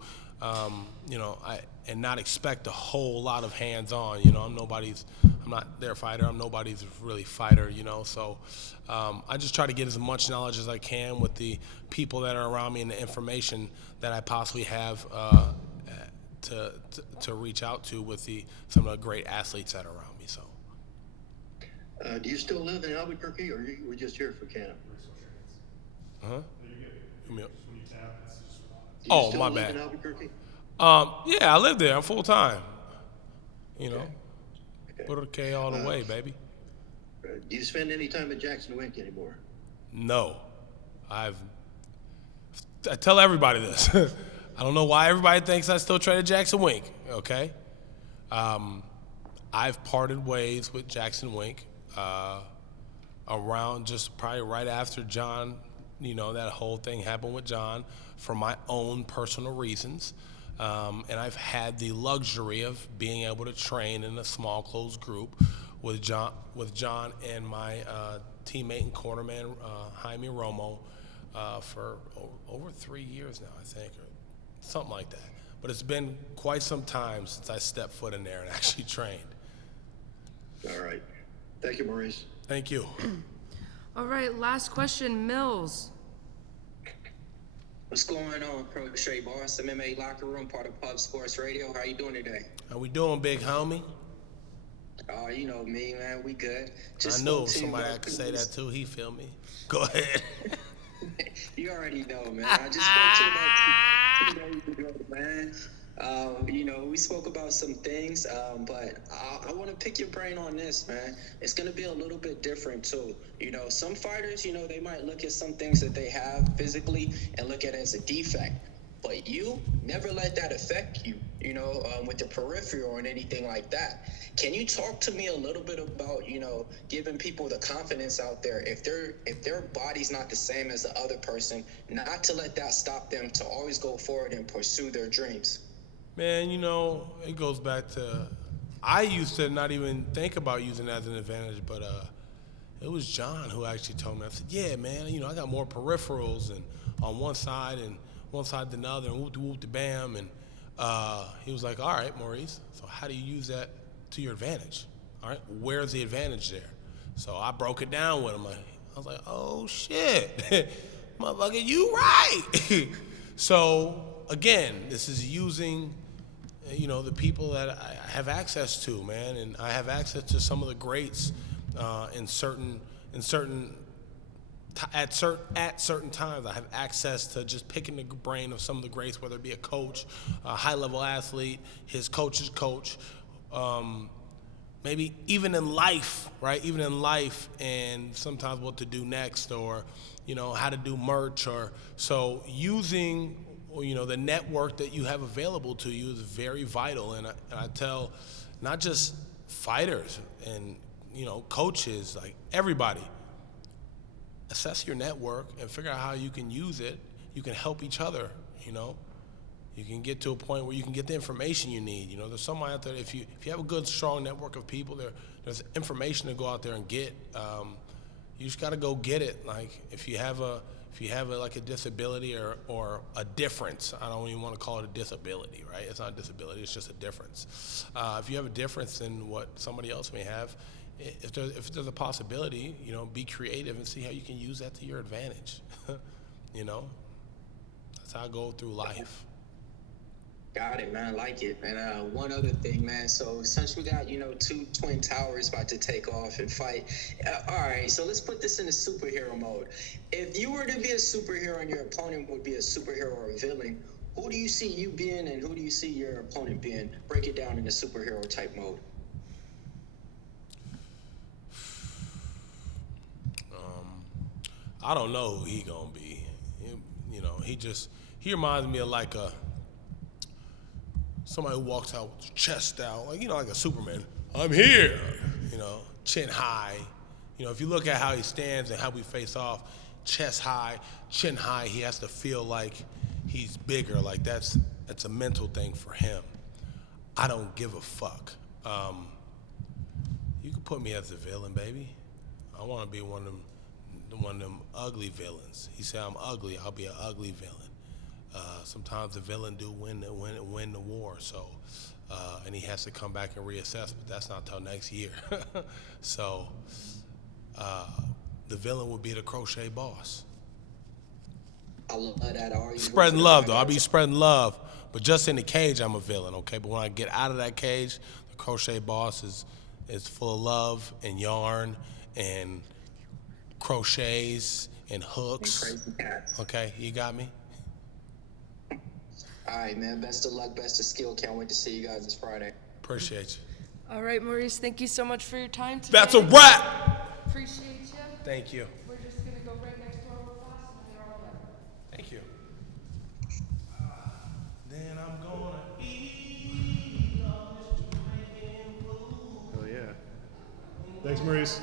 And not expect a whole lot of hands-on. I'm not their fighter. I'm nobody's really fighter. So I just try to get as much knowledge as I can with the people that are around me and the information that I possibly have to reach out to with some of the great athletes that are around me. So. Do you still live in Albuquerque, or you were just here for camp? Huh? Do you still my live bad. in Albuquerque? Yeah, I live there. I'm full time. Okay. Porque all the way, baby. Do you spend any time at Jackson Wink anymore? No, I tell everybody this. I don't know why everybody thinks I still train at Jackson Wink. Okay, I've parted ways with Jackson Wink around just probably right after John. That whole thing happened with John for my own personal reasons. And I've had the luxury of being able to train in a small closed group with John and my teammate and cornerman Jaime Romo for over 3 years now, I think, or something like that. But it's been quite some time since I stepped foot in there and actually trained. All right. Thank you, Maurice. Thank you. All right, last question, Mills. What's going on, Crochet Boss? MMA Locker Room, part of Pub Sports Radio. How you doing today? How we doing, big homie? Oh, you know me, man. We good. I knew somebody I could say that to. He feel me. Go ahead. You already know, man. I just spoke to you about 2 days ago, man. You know, we spoke about some things, but I want to pick your brain on this, man. It's going to be a little bit different, too. You know, some fighters, you know, they might look at some things that they have physically and look at it as a defect. But you never let that affect you, you know, with the peripheral or anything like that. Can you talk to me a little bit about, you know, giving people the confidence out there if their body's not the same as the other person, not to let that stop them to always go forward and pursue their dreams? Man, you know, it goes back to, I used to not even think about using that as an advantage, but it was John who actually told me. I said, yeah, man, you know, I got more peripherals and on one side than the other, and whoop-de-bam, and he was like, all right, Maurice, so how do you use that to your advantage? All right, where's the advantage there? So I broke it down with him. I was like, oh, shit, motherfucker, you right. So, again, this is using, you know, the people that I have access to, man, and I have access to some of the greats at certain times. I have access to just picking the brain of some of the greats, whether it be a coach, a high-level athlete, his coach's coach, maybe even in life, right? Even in life, and sometimes what to do next, or, you know, how to do merch, or so using, you know, the network that you have available to you is very vital. And I tell not just fighters and, you know, coaches, like everybody, assess your network and figure out how you can use it. You can help each other, you know. You can get to a point where you can get the information you need. You know, there's someone out there, if you have a good, strong network of people, there's information to go out there and get. You just got to go get it. Like, if you have like a disability or a difference, I don't even want to call it a disability, right? It's not a disability, it's just a difference. If you have a difference in what somebody else may have, if there's a possibility, you know, be creative and see how you can use that to your advantage. You know, that's how I go through life. Got it, man. I like it. And one other thing, man. So since we got, you know, 2 twin towers about to take off and fight, all right, so let's put this in a superhero mode. If you were to be a superhero and your opponent would be a superhero or a villain, who do you see you being and who do you see your opponent being? Break it down in a superhero type mode. I don't know who he gonna be. You know, he reminds me of like somebody who walks out with their chest out, like, you know, like a Superman. I'm here, you know, chin high. You know, if you look at how he stands and how we face off, chest high, chin high, he has to feel like he's bigger. Like that's a mental thing for him. I don't give a fuck. You can put me as a villain, baby. I want to be one of them ugly villains. He said I'm ugly. I'll be an ugly villain. Sometimes the villain do win the war. So, and he has to come back and reassess. But that's not till next year. So, the villain would be the Crochet Boss. I love that argument. Spreading love, though. I'll be spreading love. But just in the cage, I'm a villain, okay? But when I get out of that cage, the Crochet Boss is full of love and yarn and crochets and hooks. And crazy cats. Okay, you got me? All right, man. Best of luck, best of skill. Can't wait to see you guys this Friday. Appreciate you. All right, Maurice, thank you so much for your time today. That's a wrap. Appreciate you. Thank you. We're just going to go right next to our class and they're all done. Thank you. Then I'm gonna eat all this Jamaican food. Oh yeah. Thanks, Maurice.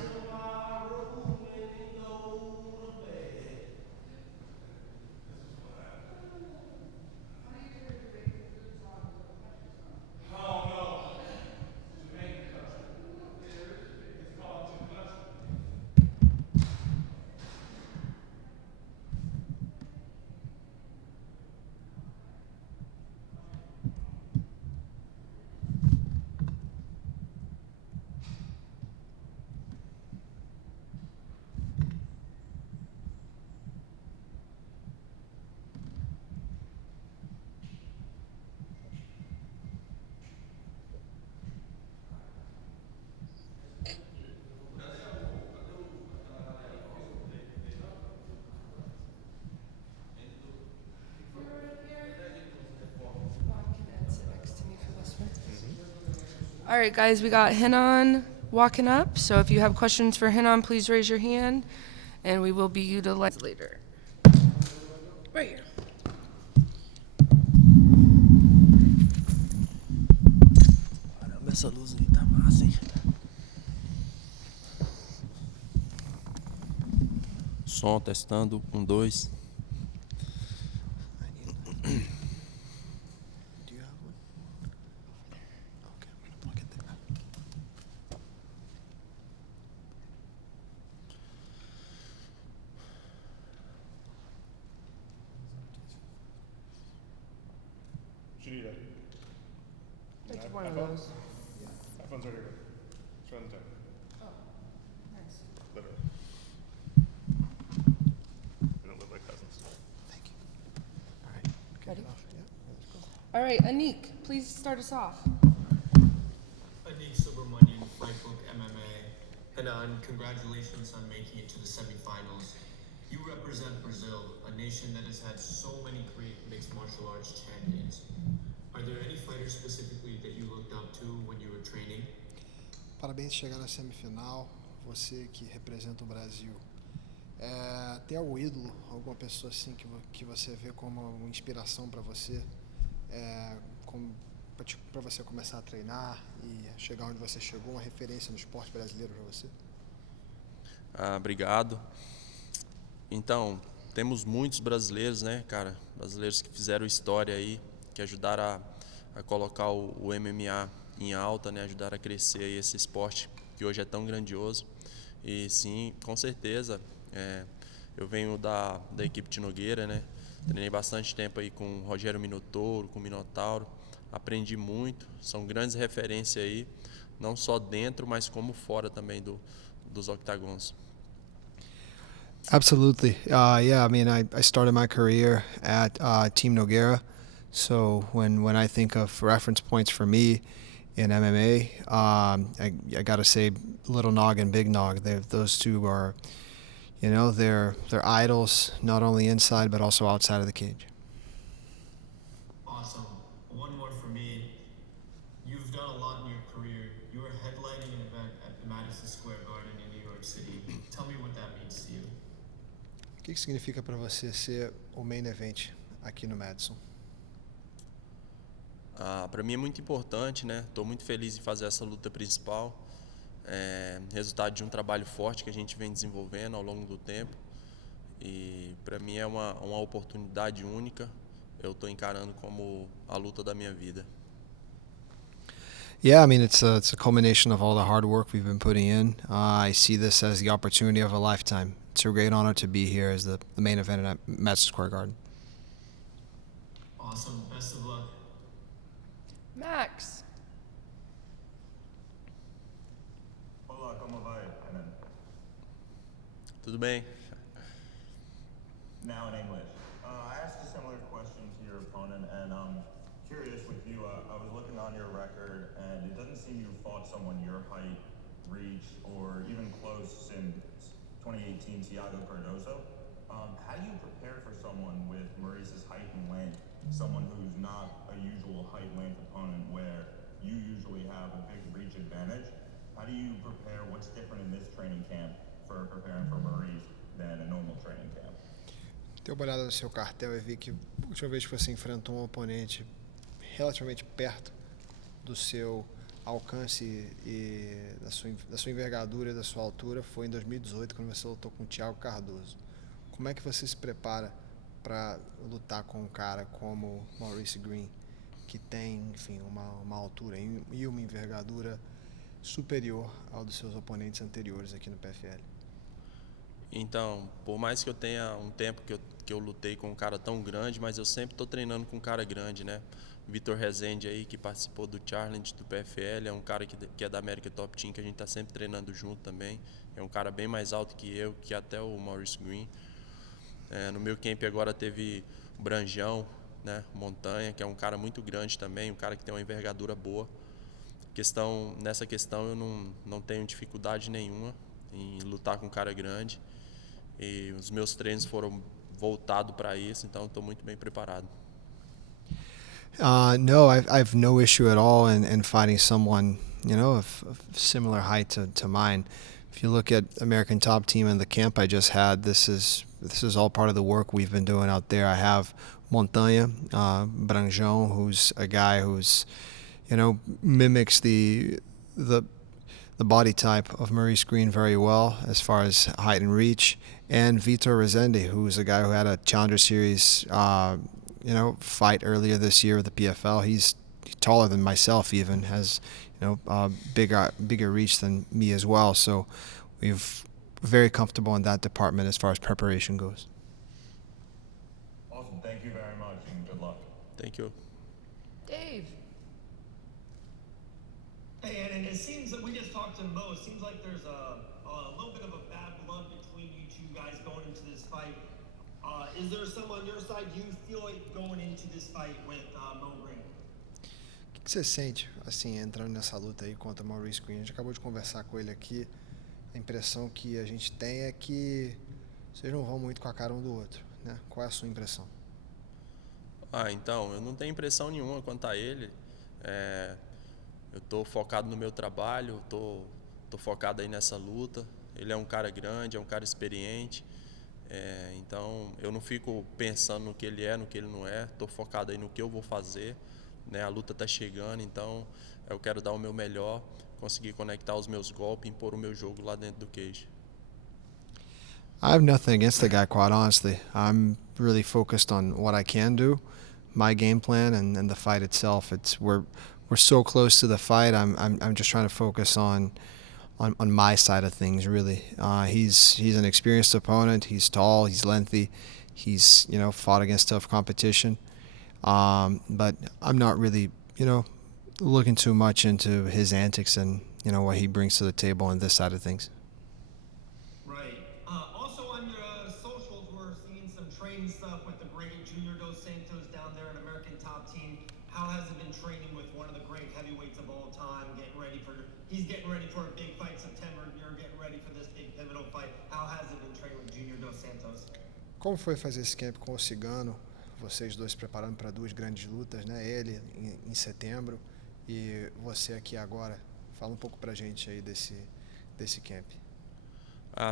All right, guys, we got Henan walking up. So if you have questions for Henan, please raise your hand, and we will be utilized later. Right here. Caramba, essa luz aí tá massa, hein? Som testando, 1, 2. It's one of those. iPhone's right here. It's around the time. Oh, nice. Literally. We don't live like cousins. Thank you. All right. Ready? Yeah, let's go. All right, Anik, please start us off. Anik Subramanian, Fightbook MMA. Henan, congratulations on making it to the semifinals. You represent Brazil, a nation that has had so many great mixed martial arts champions. Are there any fighters specifically that you looked up to when you were training? Parabéns por chegar na semifinal, você que representa o Brasil. Tem algum ídolo, alguma pessoa assim que você vê como uma inspiração para você, para você começar a treinar e chegar onde você chegou, uma referência no esporte brasileiro para você? Obrigado. Então, temos muitos brasileiros, né, cara? Brasileiros que fizeram história aí, que ajudaram a colocar o MMA em alta, né? Ajudaram a crescer aí esse esporte que hoje é tão grandioso. E sim, com certeza, eu venho da equipe de Nogueira, né? Treinei bastante tempo aí com o Rogério Minotouro, com o Minotauro. Aprendi muito, são grandes referências aí, não só dentro, mas como fora também dos octagons. Absolutely. Yeah, I mean, I started my career at Team Nogueira. So when I think of reference points for me in MMA, I got to say Little Nog and Big Nog. Those two are, they're idols, not only inside but also outside of the cage. Awesome. One more for me. You've done a lot in your career. You were headlining an event at the Madison Square Garden in New York City. Tell me what that means to you. O que significa para você ser o main event aqui no Madison? Para mim é muito importante, né? Estou muito feliz em fazer essa luta principal. Resultado de um trabalho forte que a gente vem desenvolvendo ao longo do tempo. E para mim é uma oportunidade única. Eu estou encarando como a luta da minha vida. Yeah, I mean, it's a culmination of all the hard work we've been putting in. I see this as the opportunity of a lifetime. It's a great honor to be here as the main event at Madison Square Garden. Awesome. Best of luck. Max. Olá, como vai, Henan? Tudo bem? Now in English. I asked a similar question to your opponent, and I'm curious with you. I was looking on your record, and it doesn't seem you fought someone your height, reach, or even close since 2018 Thiago Cardoso. How do you prepare for someone with Maurice's height and length, someone who's not a usual height-length opponent where you usually have a big reach advantage? How do you prepare? What's different in this training camp for preparing for Maurice than a normal training camp? Dei uma olhada no seu cartel e vi que a última vez que você enfrentou um oponente relativamente perto do seu alcance e da sua envergadura e da sua altura foi em 2018, quando você lutou com o Thiago Cardoso. Como é que você se prepara para lutar com um cara como Maurice Green, que tem, enfim, uma altura e uma envergadura superior ao dos seus oponentes anteriores aqui no PFL? Então, por mais que eu tenha um tempo que eu lutei com um cara tão grande, mas eu sempre estou treinando com um cara grande, né? Vitor Rezende aí, que participou do Challenge do PFL, é um cara que é da América Top Team, que a gente está sempre treinando junto também. É um cara bem mais alto que eu, que até o Maurice Green. No meu camp agora teve o Branjão, né? Montanha, que é um cara muito grande também, um cara que tem uma envergadura boa. Nessa questão eu não tenho dificuldade nenhuma em lutar com um cara grande. E os meus treinos foram voltados para isso, então estou muito bem preparado. No, I've no issue at all in fighting someone of similar height to mine. If you look at American Top Team and the camp I just had, this is all part of the work we've been doing out there. I have Montanha, Branjão, who's a guy who's, mimics the body type of Maurice Green very well as far as height and reach, and Vitor Rezende, who's a guy who had a Challenger Series, fight earlier this year with the PFL. He's taller than myself, even has, bigger reach than me as well. So we've very comfortable in that department as far as preparation goes. Awesome. Thank you very much, and good luck. Thank you. Dave. Hey, and it seems that we just talked to Mo. It seems like there's a little bit of a bad blood between you two guys going into this fight. Is there some on your side you feel like going into this fight with Mo Green? O que você sente, assim, entrando nessa luta aí contra o Maurice Green? A gente acabou de conversar com ele aqui. A impressão que a gente tem é que vocês não vão muito com a cara um do outro, né? Qual é a sua impressão? Então, eu não tenho impressão nenhuma quanto a ele. Eu tô focado no meu trabalho, tô focado aí nessa luta. Ele é um cara grande, é um cara experiente. Então, eu não fico pensando no que ele é, no que ele não é. Tô focado aí no que eu vou fazer. Né? A luta tá chegando, então eu quero dar o meu melhor, conseguir conectar os meus golpes e impor o meu jogo lá dentro do cage. I have nothing against the guy, quite honestly. I'm really focused on what I can do, my game plan, and the fight itself. We're so close to the fight. I'm just trying to focus on my side of things, really. He's an experienced opponent. He's tall. He's lengthy. He's fought against tough competition. But I'm not really looking too much into his antics and what he brings to the table on this side of things. Right. Also on your socials, we're seeing some training stuff with the great Junior Dos Santos down there in American Top Team. How has it been training with one of the great heavyweights of all time? He's getting ready for a big fight September. You're getting ready for this big pivotal fight. How has it been training with Junior Dos Santos? Como foi fazer esse camp com o Cigano? Vocês dois se preparando para duas grandes lutas, né? Ele em setembro e você aqui agora. Fala um pouco pra gente aí desse camp.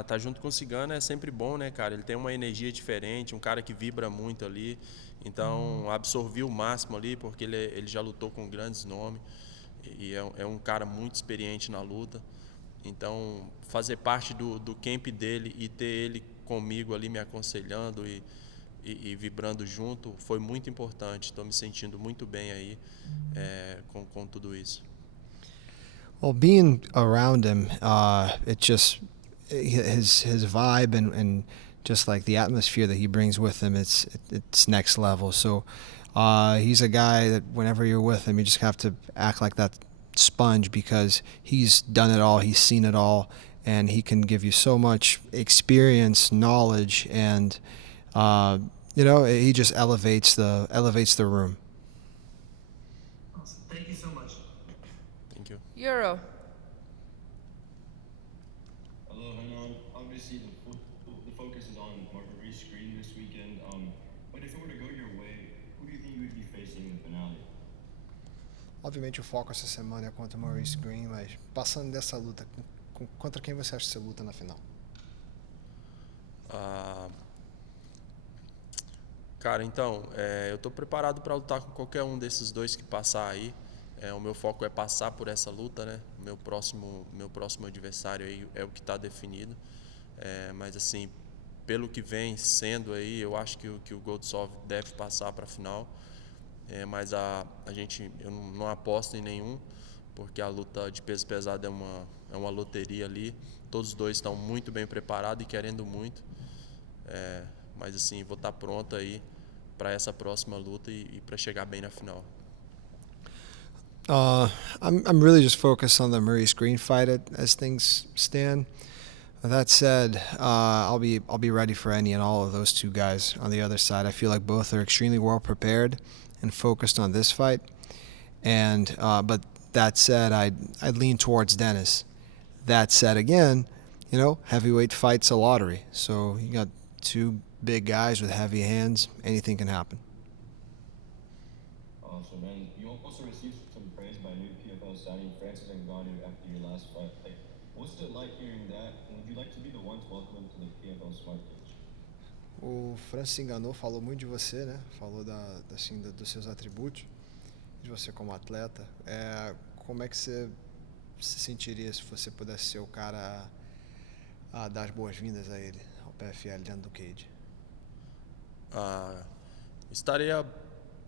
Tá junto com o Cigano é sempre bom, né, cara? Ele tem uma energia diferente, um cara que vibra muito ali. Então, absorvi o máximo ali, porque ele já lutou com grandes nomes. E é um cara muito experiente na luta. Então, fazer parte do camp dele e ter ele comigo ali me aconselhando e vibrando junto foi muito importante. Estou me sentindo muito bem aí com tudo isso. Well, being around him, it just his vibe and just like the atmosphere that he brings with him, it's next level. So he's a guy that whenever you're with him, you just have to act like that sponge because he's done it all, he's seen it all, and he can give you so much experience, knowledge, and he just elevates the room. Awesome. Thank you so much. Thank you. Euro. Hello, Hanan. Obviously, the focus is on Maurice Green this weekend. But if it were to go your way, who do you think you would be facing in the finale? Obviamente o foco essa semana é contra o Maurice Green, mas passando dessa luta, contra quem você acha que você luta na final? Cara, então, eu tô preparado para lutar com qualquer um desses dois que passar aí. O meu foco é passar por essa luta, né? Meu próximo adversário aí é o que está definido. Mas assim, pelo que vem sendo aí, eu acho que o Goldsov deve passar para a final. Mas eu não aposto em nenhum, porque a luta de peso pesado é uma loteria ali. Todos os dois estão muito bem preparados e querendo muito. Mas assim, vou estar pronto aí para essa próxima luta e para chegar bem na final. I'm really just focused on the Maurice Green fight as things stand. That said, I'll be ready for any and all of those two guys on the other side. I feel like both are extremely well prepared and focused on this fight. And but that said, I'd lean towards Dennis. That said, again, heavyweight fight's a lottery. So you got two big guys with heavy hands. Anything can happen. Awesome, and you also received some praise by new PFL PFL signing Francis Ngannou after your last fight. Like, what's it like hearing that? And would you like to be the one to welcome him to the PFL Smart Cage? O Francis Ngannou falou muito de você, né? Falou assim, dos seus atributos, de você como atleta. Como é que você se sentiria se você pudesse ser o cara a dar as boas-vindas a ele, ao PFL dentro do cage? Estaria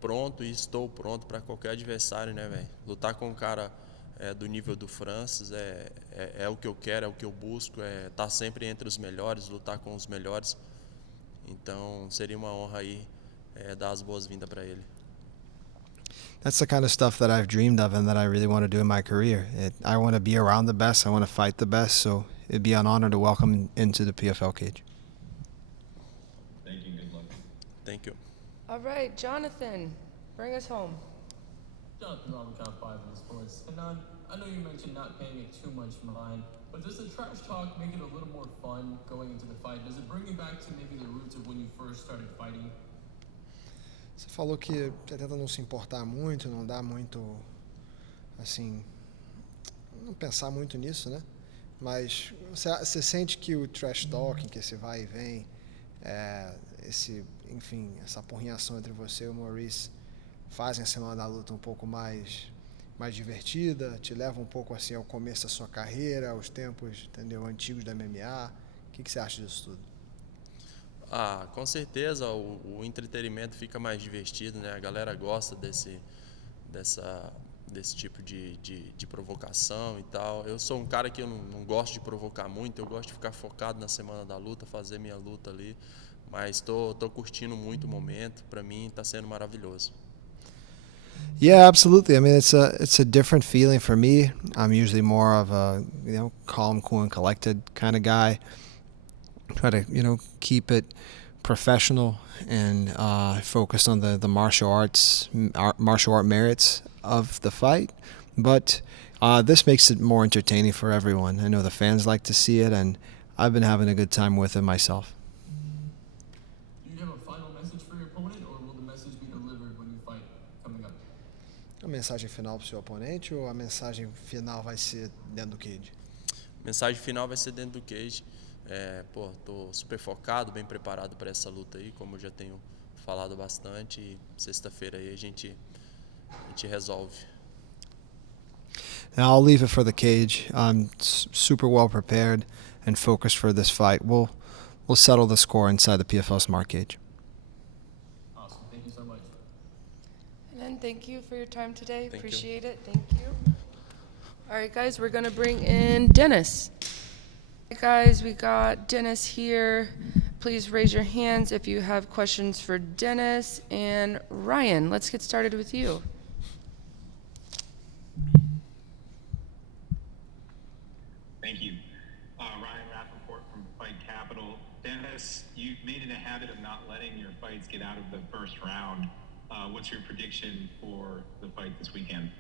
pronto e estou pronto para qualquer adversário, né, velho? Lutar com um cara do nível do Francis é o que eu quero, é o que eu busco, é estar sempre entre os melhores, lutar com os melhores. Então seria uma honra aí dar as boas-vindas para ele. That's the kind of stuff that I've dreamed of and that I really want to do in my career. I want to be around the best, I want to fight the best, so it'd be an honor to welcome him into the PFL cage. Thank you. Good luck. Thank you. All right, Jonathan, bring us home. Jonathan Ramakan, 5 Sports. And I know you mentioned not paying it too much mind, but does the trash talk make it a little more fun going into the fight? Does it bring you back to maybe the roots of when you first started fighting? Você falou que você tenta não se importar muito, não dá muito, assim, não pensar muito nisso, né? Mas você sente que o trash talking, que esse vai e vem, essa porrinhação entre você e o Maurice fazem a semana da luta um pouco mais divertida, te leva um pouco assim ao começo da sua carreira, aos tempos, entendeu, antigos da MMA. O que você acha disso tudo? Com certeza o entretenimento fica mais divertido, né? A galera gosta desse tipo de provocação e tal. Eu sou um cara que eu não gosto de provocar muito, eu gosto de ficar focado na semana da luta, fazer minha luta ali. Mas tô curtindo muito o momento, para mim tá sendo maravilhoso. Yeah, absolutely. I mean, it's a different feeling for me. I'm usually more of a calm, cool, and collected kind of guy. Try to keep it professional and focused on the martial art merits of the fight. But this makes it more entertaining for everyone. I know the fans like to see it, and I've been having a good time with it myself. Do you have a final message for your opponent, or will the message be delivered when you fight coming up? A mensagem final para o seu oponente ou a mensagem final vai ser dentro do cage? Mensagem final vai ser dentro do cage. Tô super focado, bem preparado para essa luta aí, como eu já tenho falado bastante. E sexta-feira aí a gente resolve. And I'll leave it for the cage. I'm super well prepared and focused for this fight. We'll settle the score inside the PFL Smart Cage. Awesome. Thank you so much. And thank you for your time today. Thank Appreciate it. Thank you. All right, guys, we're going to bring in Dennis. Hey guys, we got Dennis here. Please raise your hands if you have questions for Dennis. And Ryan, let's get started with you. Thank you. Ryan Rappaport from Fight Capital. Dennis, you made it a habit of not letting your fights get out of the first round. What's your prediction for the fight this weekend?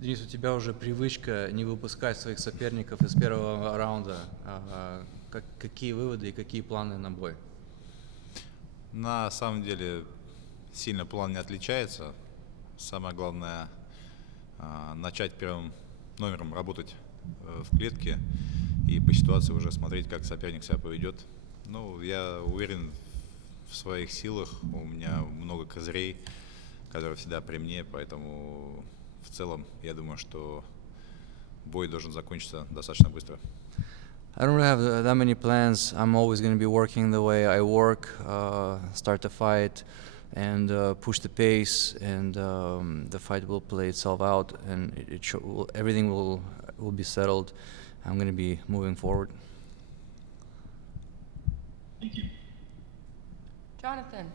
Денис, у тебя уже привычка не выпускать своих соперников из первого раунда. Какие выводы и какие планы на бой? На самом деле сильно план не отличается. Самое главное начать первым номером работать в клетке и по ситуации уже смотреть, как соперник себя поведет. Ну, я уверен в своих силах. У меня много козырей, которые всегда при мне, поэтому в целом я думаю, что бой должен закончиться достаточно быстро. I don't really have that many plans. I'm always going to be working the way I work, start the fight, and push the pace, and the fight will play itself out, and everything will be settled. I'm going to be moving forward. Thank you. Jonathan.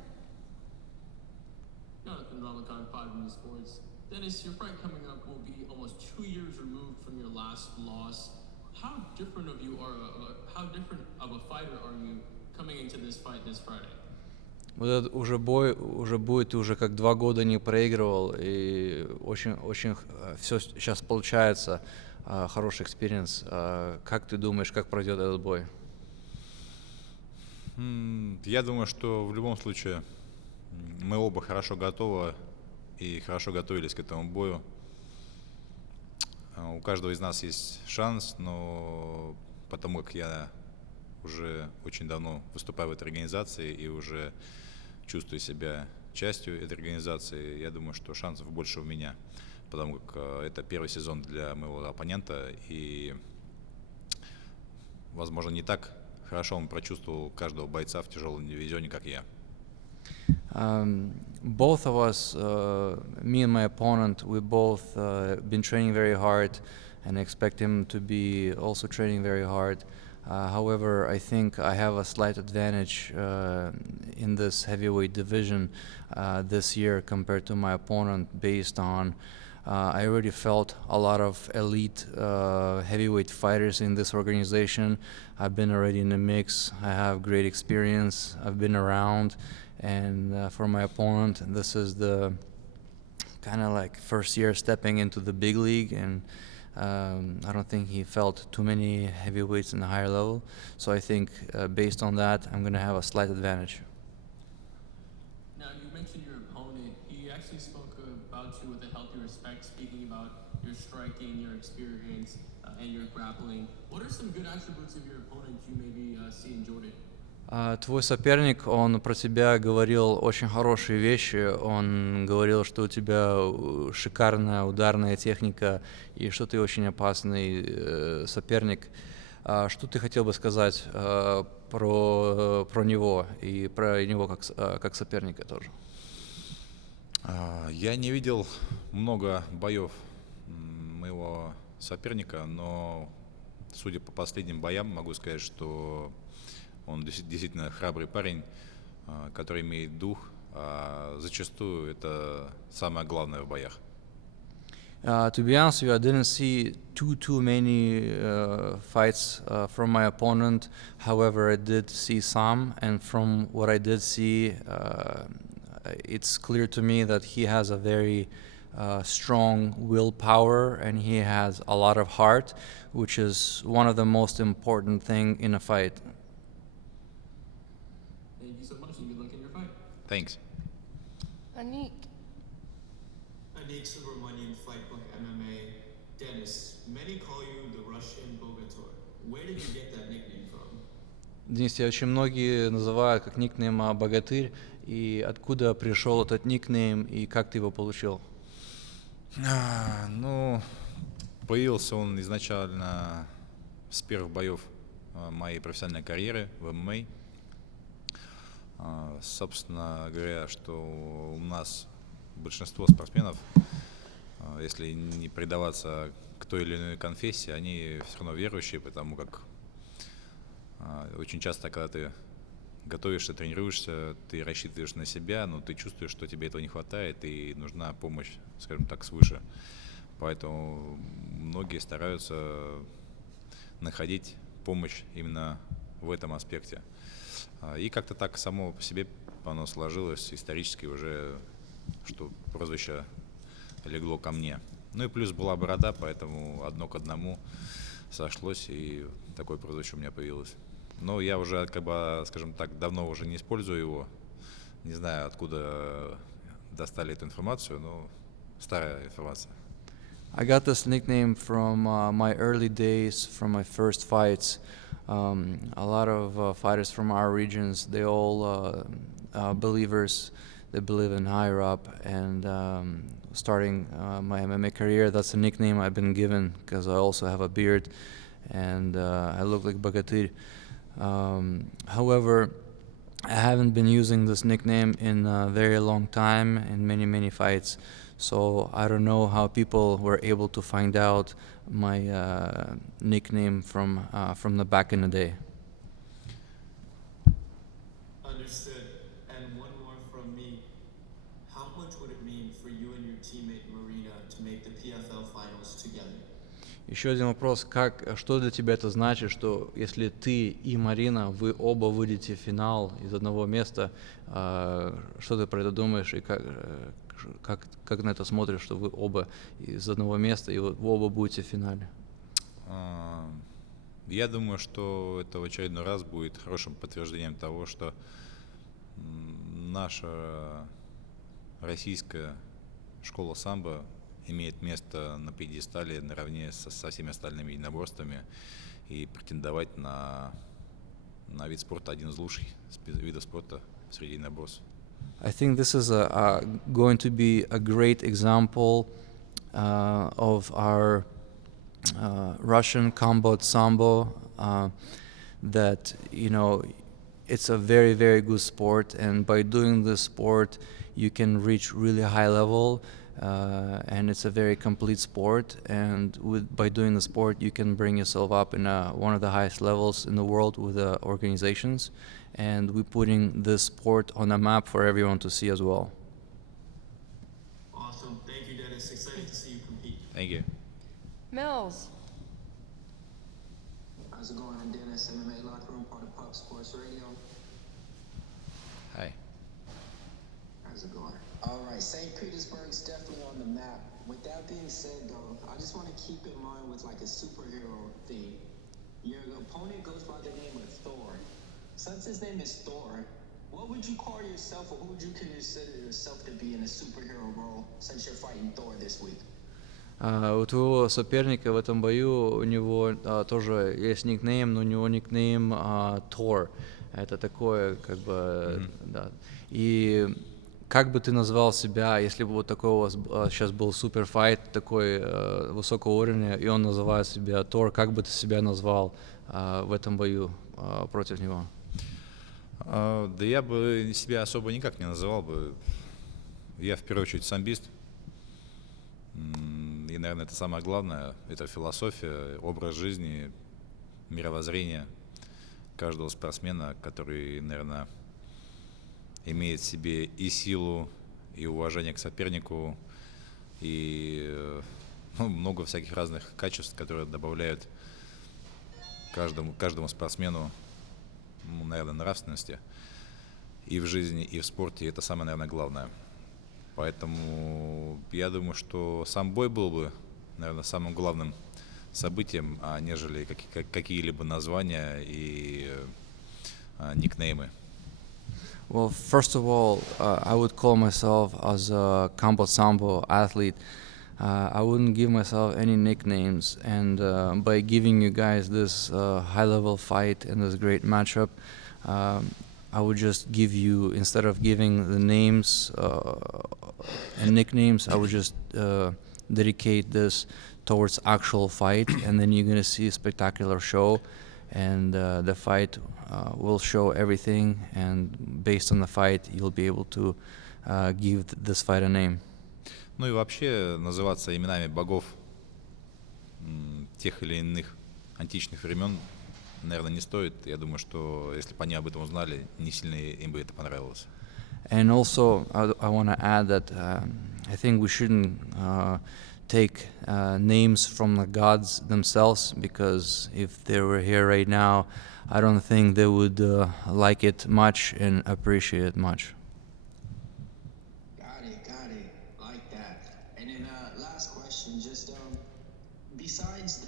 Jonathan Ramakan, 5 Sports. Dennis, your fight coming up will be almost 2 years removed from your last loss. How different of a fighter are you coming into this fight this Friday? Вот этот уже бой уже будет, ты уже как 2 года не проигрывал, и очень все сейчас получается, хороший экспириенс. Как ты думаешь, как пройдет этот бой? Я думаю, что в любом случае мы оба хорошо готовы и хорошо готовились к этому бою. У каждого из нас есть шанс, но потому как я уже очень давно выступаю в этой организации и уже чувствую себя частью этой организации, я думаю, что шансов больше у меня, потому как это первый сезон для моего оппонента, и, возможно, не так хорошо он прочувствовал каждого бойца в тяжелом дивизионе, как я. Both of us, me and my opponent, we both been training very hard, and expect him to be also training very hard. However, I think I have a slight advantage in this heavyweight division this year compared to my opponent based on I already felt a lot of elite heavyweight fighters in this organization. I've been already in the mix. I have great experience. I've been around. And for my opponent, this is the kind of like first year stepping into the big league, and I don't think he felt too many heavyweights in the higher level. So I think based on that, I'm going to have a slight advantage. Now, you mentioned your opponent. He actually spoke about you with a healthy respect, speaking about your striking, your experience, and your grappling. What are some good attributes of your opponent you maybe see in Jordan? Твой соперник, он про тебя говорил очень хорошие вещи. Он говорил, что у тебя шикарная ударная техника и что ты очень опасный соперник. Что ты хотел бы сказать про него и про него как соперника тоже? Я не видел много боев моего соперника, но судя по последним боям, могу сказать, что он действительно храбрый парень, который имеет дух. Зачастую это самое главное в боях. To be honest with you, I didn't see too many fights from my opponent. However, I did see some, and from what I did see, it's clear to me that he has a very strong willpower, and he has a lot of heart, which is one of the most important thing in a fight. Thank you so much, and good luck in your fight. Thanks. Anik. Anik Subramanian, Fightbook MMA. Dennis, many call you the Russian Bogator. Where did you get that nickname from? Денис, тебя очень многие называют как никнейм «Богатырь», и откуда пришел этот никнейм, и как ты его получил? Ну, появился он изначально с первых боев моей профессиональной карьеры в ММА. Собственно говоря, что у нас большинство спортсменов, если не предаваться к той или иной конфессии, они все равно верующие, потому как очень часто, когда ты готовишься, тренируешься, ты рассчитываешь на себя, но ты чувствуешь, что тебе этого не хватает, и нужна помощь, скажем так, свыше. Поэтому многие стараются находить помощь именно в этом аспекте. И как-то так само по себе оно сложилось исторически уже, что прозвище легло ко мне. Ну и плюс была борода, поэтому одно к одному сошлось, и такое прозвище у меня появилось. Но я уже, как бы, скажем так, давно уже не использую его. Не знаю, откуда достали эту информацию, но старая информация. I got this nickname from my early days, from my first fights. A lot of fighters from our regions, they all believers. They believe in higher up, and starting my MMA career, that's a nickname I've been given because I also have a beard, and I look like Bogatyr. However, I haven't been using this nickname in a very long time, in many fights. So I don't know how people were able to find out my nickname from the back in the day. Understood. And one more from me. How much would it mean for you and your teammate Marina to make the PFL finals together? Еще один вопрос, что для тебя это значит, что если ты и Марина, вы оба выйдете в финал из одного места, что ты про это думаешь и как на это смотришь, что вы оба из одного места и вы оба будете в финале? Я думаю, что это в очередной раз будет хорошим подтверждением того, что наша российская школа самбо имеет место на пьедестале наравне со всеми остальными единоборствами и претендовать на вид спорта, один из лучших видов спорта среди единоборств. I think this is going to be a great example of our Russian combat sambo, that, you know, it's a very, very good sport, and by doing this sport you can reach really high level, and it's a very complete sport, and by doing the sport you can bring yourself up in one of the highest levels in the world with the organizations, and we're putting this sport on a map for everyone to see as well. Awesome. Thank you, Dennis. Excited to see you compete. Thank you. Mills. How's it going, Dennis? MMA Locker Room, part of Pop Sports Radio. Hi. How's it going? All right, St. Petersburg's definitely on the map. With that being said, though, I just want to keep in mind with like a superhero theme. Your opponent goes by the name of Thor. Since his name is Thor, what would you call yourself, or who would you consider yourself to be in a superhero role since you're fighting Thor this week? У твоего соперника в этом бою у него тоже есть никнейм, но у него никнейм Thor. Это такое, как бы, да. И как бы ты назвал себя, если бы вот такой у вас сейчас был суперфайт, такой высокого уровня, и он называет себя Thor, как бы ты себя назвал в этом бою против него? Да я бы себя особо никак не называл бы. Я в первую очередь самбист. И, наверное, это самое главное. Это философия, образ жизни, мировоззрение каждого спортсмена, который, наверное, имеет в себе и силу, и уважение к сопернику, и много всяких разных качеств, которые добавляют каждому спортсмену, наверное, нравственности и в жизни, и в спорте. И это самое, наверное, главное. Поэтому я думаю, что сам бой был бы, наверное, самым главным событием, нежели какие-либо названия и никнеймы. Well, first of all, I would call myself as a combat sambo athlete. I wouldn't give myself any nicknames, and by giving you guys this high-level fight and this great matchup, I would just give you, instead of giving the names and nicknames, I would just dedicate this towards actual fight, and then you're gonna see a spectacular show, and the fight will show everything, and based on the fight, you'll be able to give this fight a name. Ну и вообще называться именами богов тех или иных античных времен, наверное, не стоит. Я думаю, что если бы они об этом узнали, не сильно им бы это понравилось. And also, I want to add that I think we shouldn't take names from the gods themselves, because if they were here right now, I don't think they would like it much and appreciate it much. Got it. Like that. And then last question, just besides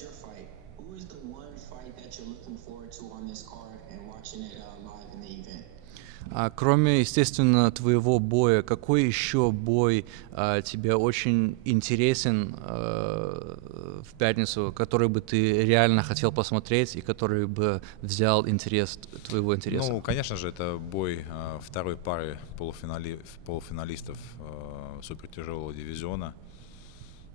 your fight, who is the one fight that you're looking forward to on this card and watching it live in the event? Кроме, естественно, твоего боя, какой еще бой тебе очень интересен в пятницу, который бы ты реально хотел посмотреть и который бы взял твоего интереса? Ну, конечно же, это бой второй пары полуфиналистов супертяжелого дивизиона.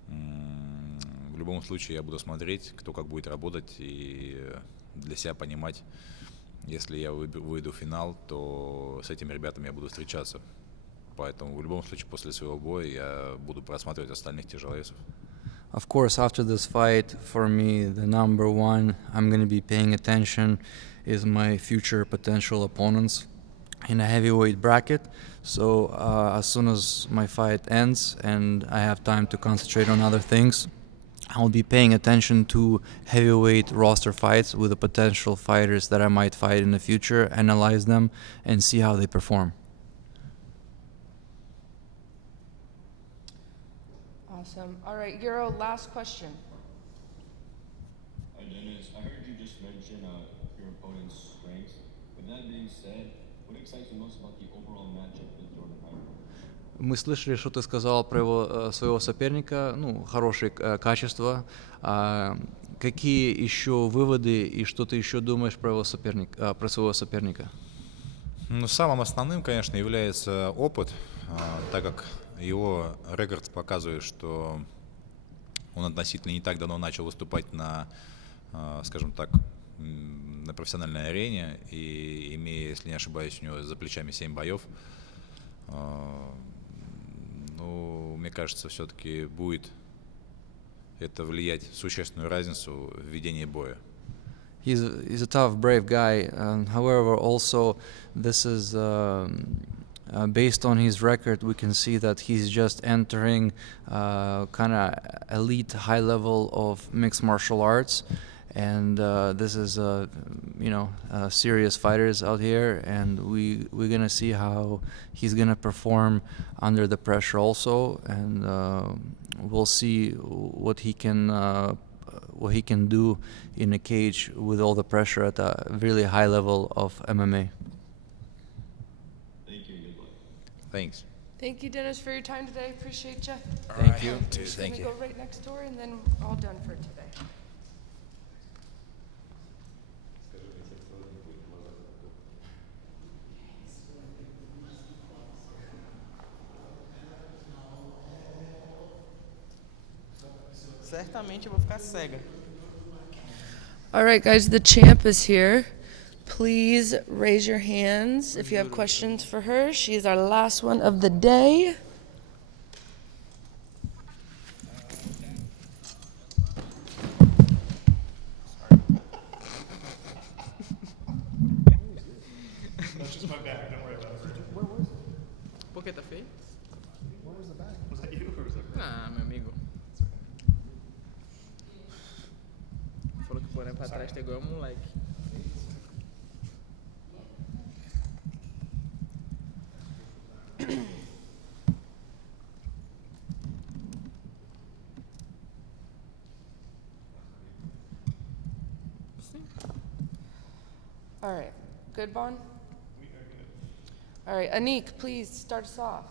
В любом случае я буду смотреть, кто как будет работать, и для себя понимать, если я выйду в финал, то с этими ребятами я буду встречаться. Поэтому в любом случае после своего боя я буду просматривать остальных тяжеловесов. Of course, after this fight, for me, the number one I'm going to be paying attention is my future potential opponents in a heavyweight bracket. So as soon as my fight ends and I have time to concentrate on other things, I'll be paying attention to heavyweight roster fights with the potential fighters that I might fight in the future, analyze them, and see how they perform. Awesome. All right, Euro, last question. Hi, Dennis. I heard you just mention your opponent's strengths. With that being said, what excites you most about the overall matchup with Jordan Hyder? Мы слышали, что ты сказал про своего соперника, ну, хорошие качества. Какие еще выводы и что ты еще думаешь про своего соперника? Ну, самым основным, конечно, является опыт, так как его рекорд показывает, что он относительно не так давно начал выступать на, скажем так, на профессиональной арене, и имея, если не ошибаюсь, у него за плечами 7 боев. Ну, мне кажется, все-таки будет это влиять существенную разницу в ведении боя. He's a tough, brave guy. However, also this is based on his record. We can see that he's just entering kind of elite, high level of mixed martial arts, and this is serious fighters out here, and we're gonna see how he's gonna perform under the pressure also, and we'll see what he can do in a cage with all the pressure at a really high level of MMA. Thank you. Good luck. Thanks. Thank you, Dennis, for your time today. Appreciate you. Thank you. Thank you. Go right next door, and then all done for today. Certamente eu vou ficar cega. All right, guys, the champ is here. Please raise your hands if you have questions for her. She is our last one of the day. That's just my bag. Don't worry about it. Where was it? Por que tá feio? Where was the bag? Was that you or was that? Ah, meu amigo. Falou que porém pra trás tá igual um moleque. All right, good, Vaughn? All right, Anik, please start us off.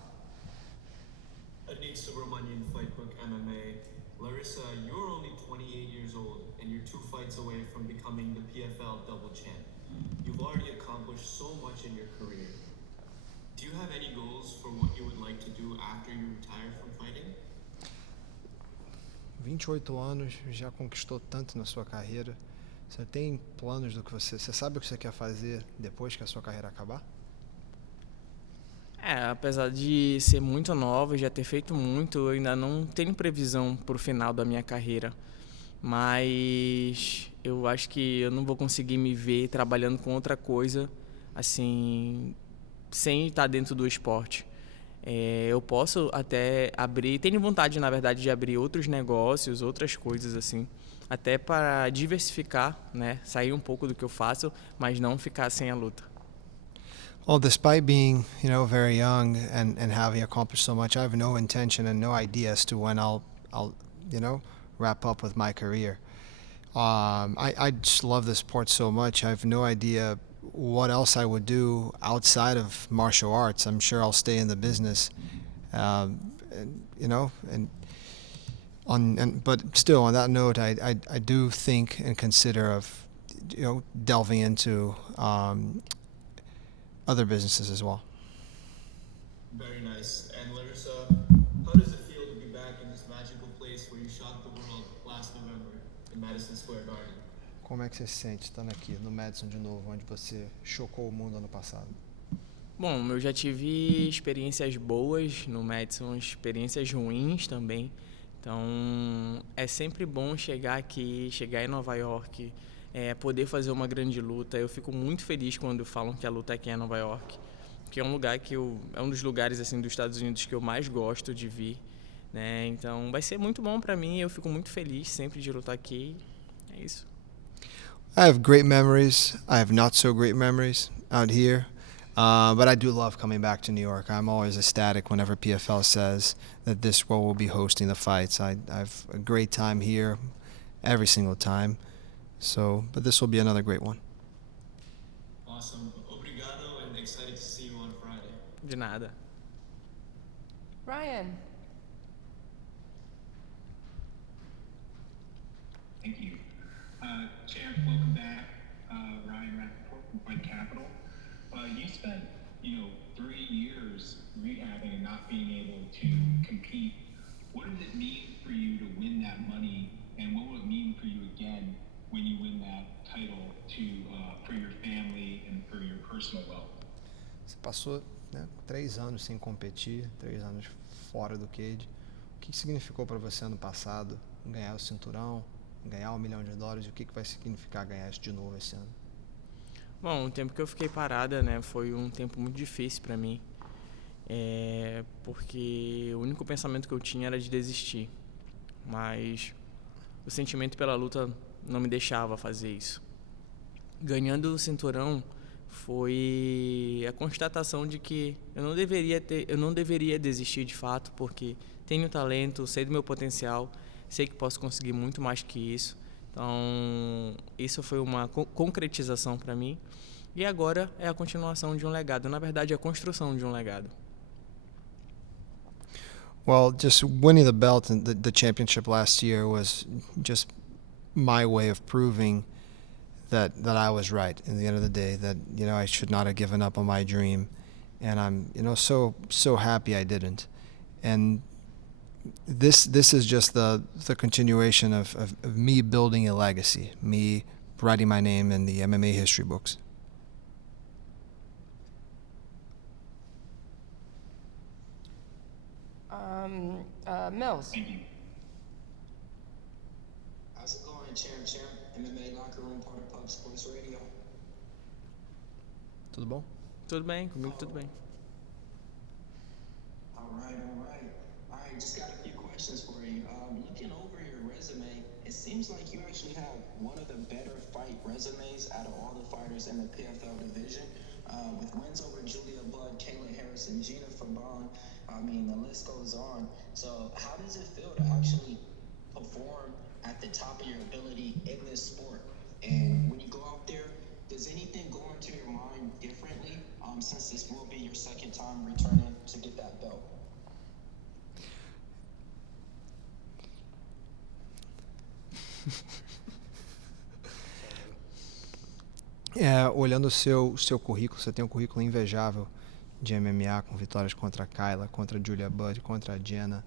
Anik Subramanian, Fightbook MMA. Larissa, you're only 28 years old, and you're 2 fights away from becoming the PFL double champ. You've already accomplished so much in your career. Do you have any goals for what you would like to do after you retire from fighting? 28 anos, já conquistou tanto na sua carreira. Você tem planos do que você sabe o que você quer fazer depois que a sua carreira acabar? Apesar de ser muito nova e já ter feito muito, eu ainda não tenho previsão pro final da minha carreira. Mas eu acho que eu não vou conseguir me ver trabalhando com outra coisa, assim, sem estar dentro do esporte. Eu posso até abrir, tenho vontade, na verdade, de abrir outros negócios, outras coisas assim, até para diversificar, né? Sair um pouco do que eu faço, mas não ficar sem a luta. Well, despite being, very young and having accomplished so much, I have no intention and no idea as to when I'll wrap up with my career. I just love the sport so much. I have no idea what else I would do outside of martial arts. I'm sure I'll stay in the business, but still, on that note, I do think and consider of, delving into other businesses as well. Very nice. And Larissa, how does it feel to be back in this magical place where you shocked the world last November in Madison Square Garden? Como é que você se sente estando aqui no Madison de novo, onde você chocou o mundo ano passado? Bom, eu já tive experiências boas no Madison, experiências ruins também. Então, é sempre bom chegar aqui, chegar em Nova York, poder fazer uma grande luta. Eu fico muito feliz quando falam que a luta aqui é em Nova York, que é um lugar que é um dos lugares assim dos Estados Unidos que eu mais gosto de vir, né? Então, vai ser muito bom para mim. Eu fico muito feliz sempre de lutar aqui. É isso. I have great memories. I have not so great memories out here. But I do love coming back to New York. I'm always ecstatic whenever PFL says that this will be hosting the fights. I have a great time here every single time. But this will be another great one. Awesome. Obrigado, and excited to see you on Friday. De nada. Ryan. Thank you. Champ, welcome back. Ryan Rappaport from Fight Capital. You spent, 3 years rehabbing and not being able to compete. What does it mean for you to win that money, and what will it mean for you again when you win that title for your family and for your personal wealth? Você passou, né, 3 anos sem competir, 3 anos fora do cage. O que significou para você ano passado ganhar o cinturão, ganhar $1 milhão, e o que vai significar ganhar isso de novo esse ano? Bom, o tempo que eu fiquei parada, né, foi um tempo muito difícil para mim, porque o único pensamento que eu tinha era de desistir, mas o sentimento pela luta não me deixava fazer isso. Ganhando o cinturão foi a constatação de que eu não deveria desistir de fato, porque tenho talento, sei do meu potencial, sei que posso conseguir muito mais que isso. Então, isso foi uma concretização para mim. E agora é a continuação de um legado. Na verdade, é a construção de um legado. Well, just winning the belt and the championship last year was just my way of proving that I was right in the end of the day, that, I should not have given up on my dream. And I'm, so happy I didn't. And this is just the continuation of me building a legacy, me writing my name in the MMA history books. Mills. Thank you. How's it going, Champ? MMA Locker Room, part of Pub Sports Radio. Tudo bom? Tudo bem, comigo tudo bem. All right. Just got a few questions for you. Looking over your resume, it seems like you actually have one of the better fight resumes out of all the fighters in the PFL division, with wins over Julia Budd, Kayla Harrison, Gina Fabon. I mean, the list goes on. So how does it feel to actually perform at the top of your ability in this sport? And when you go out there, does anything go into your mind differently, since this will be your second time returning to get that belt? Olhando o seu currículo, você tem um currículo invejável de MMA, com vitórias contra a Kayla, contra a Julia Budd, contra a Jenna.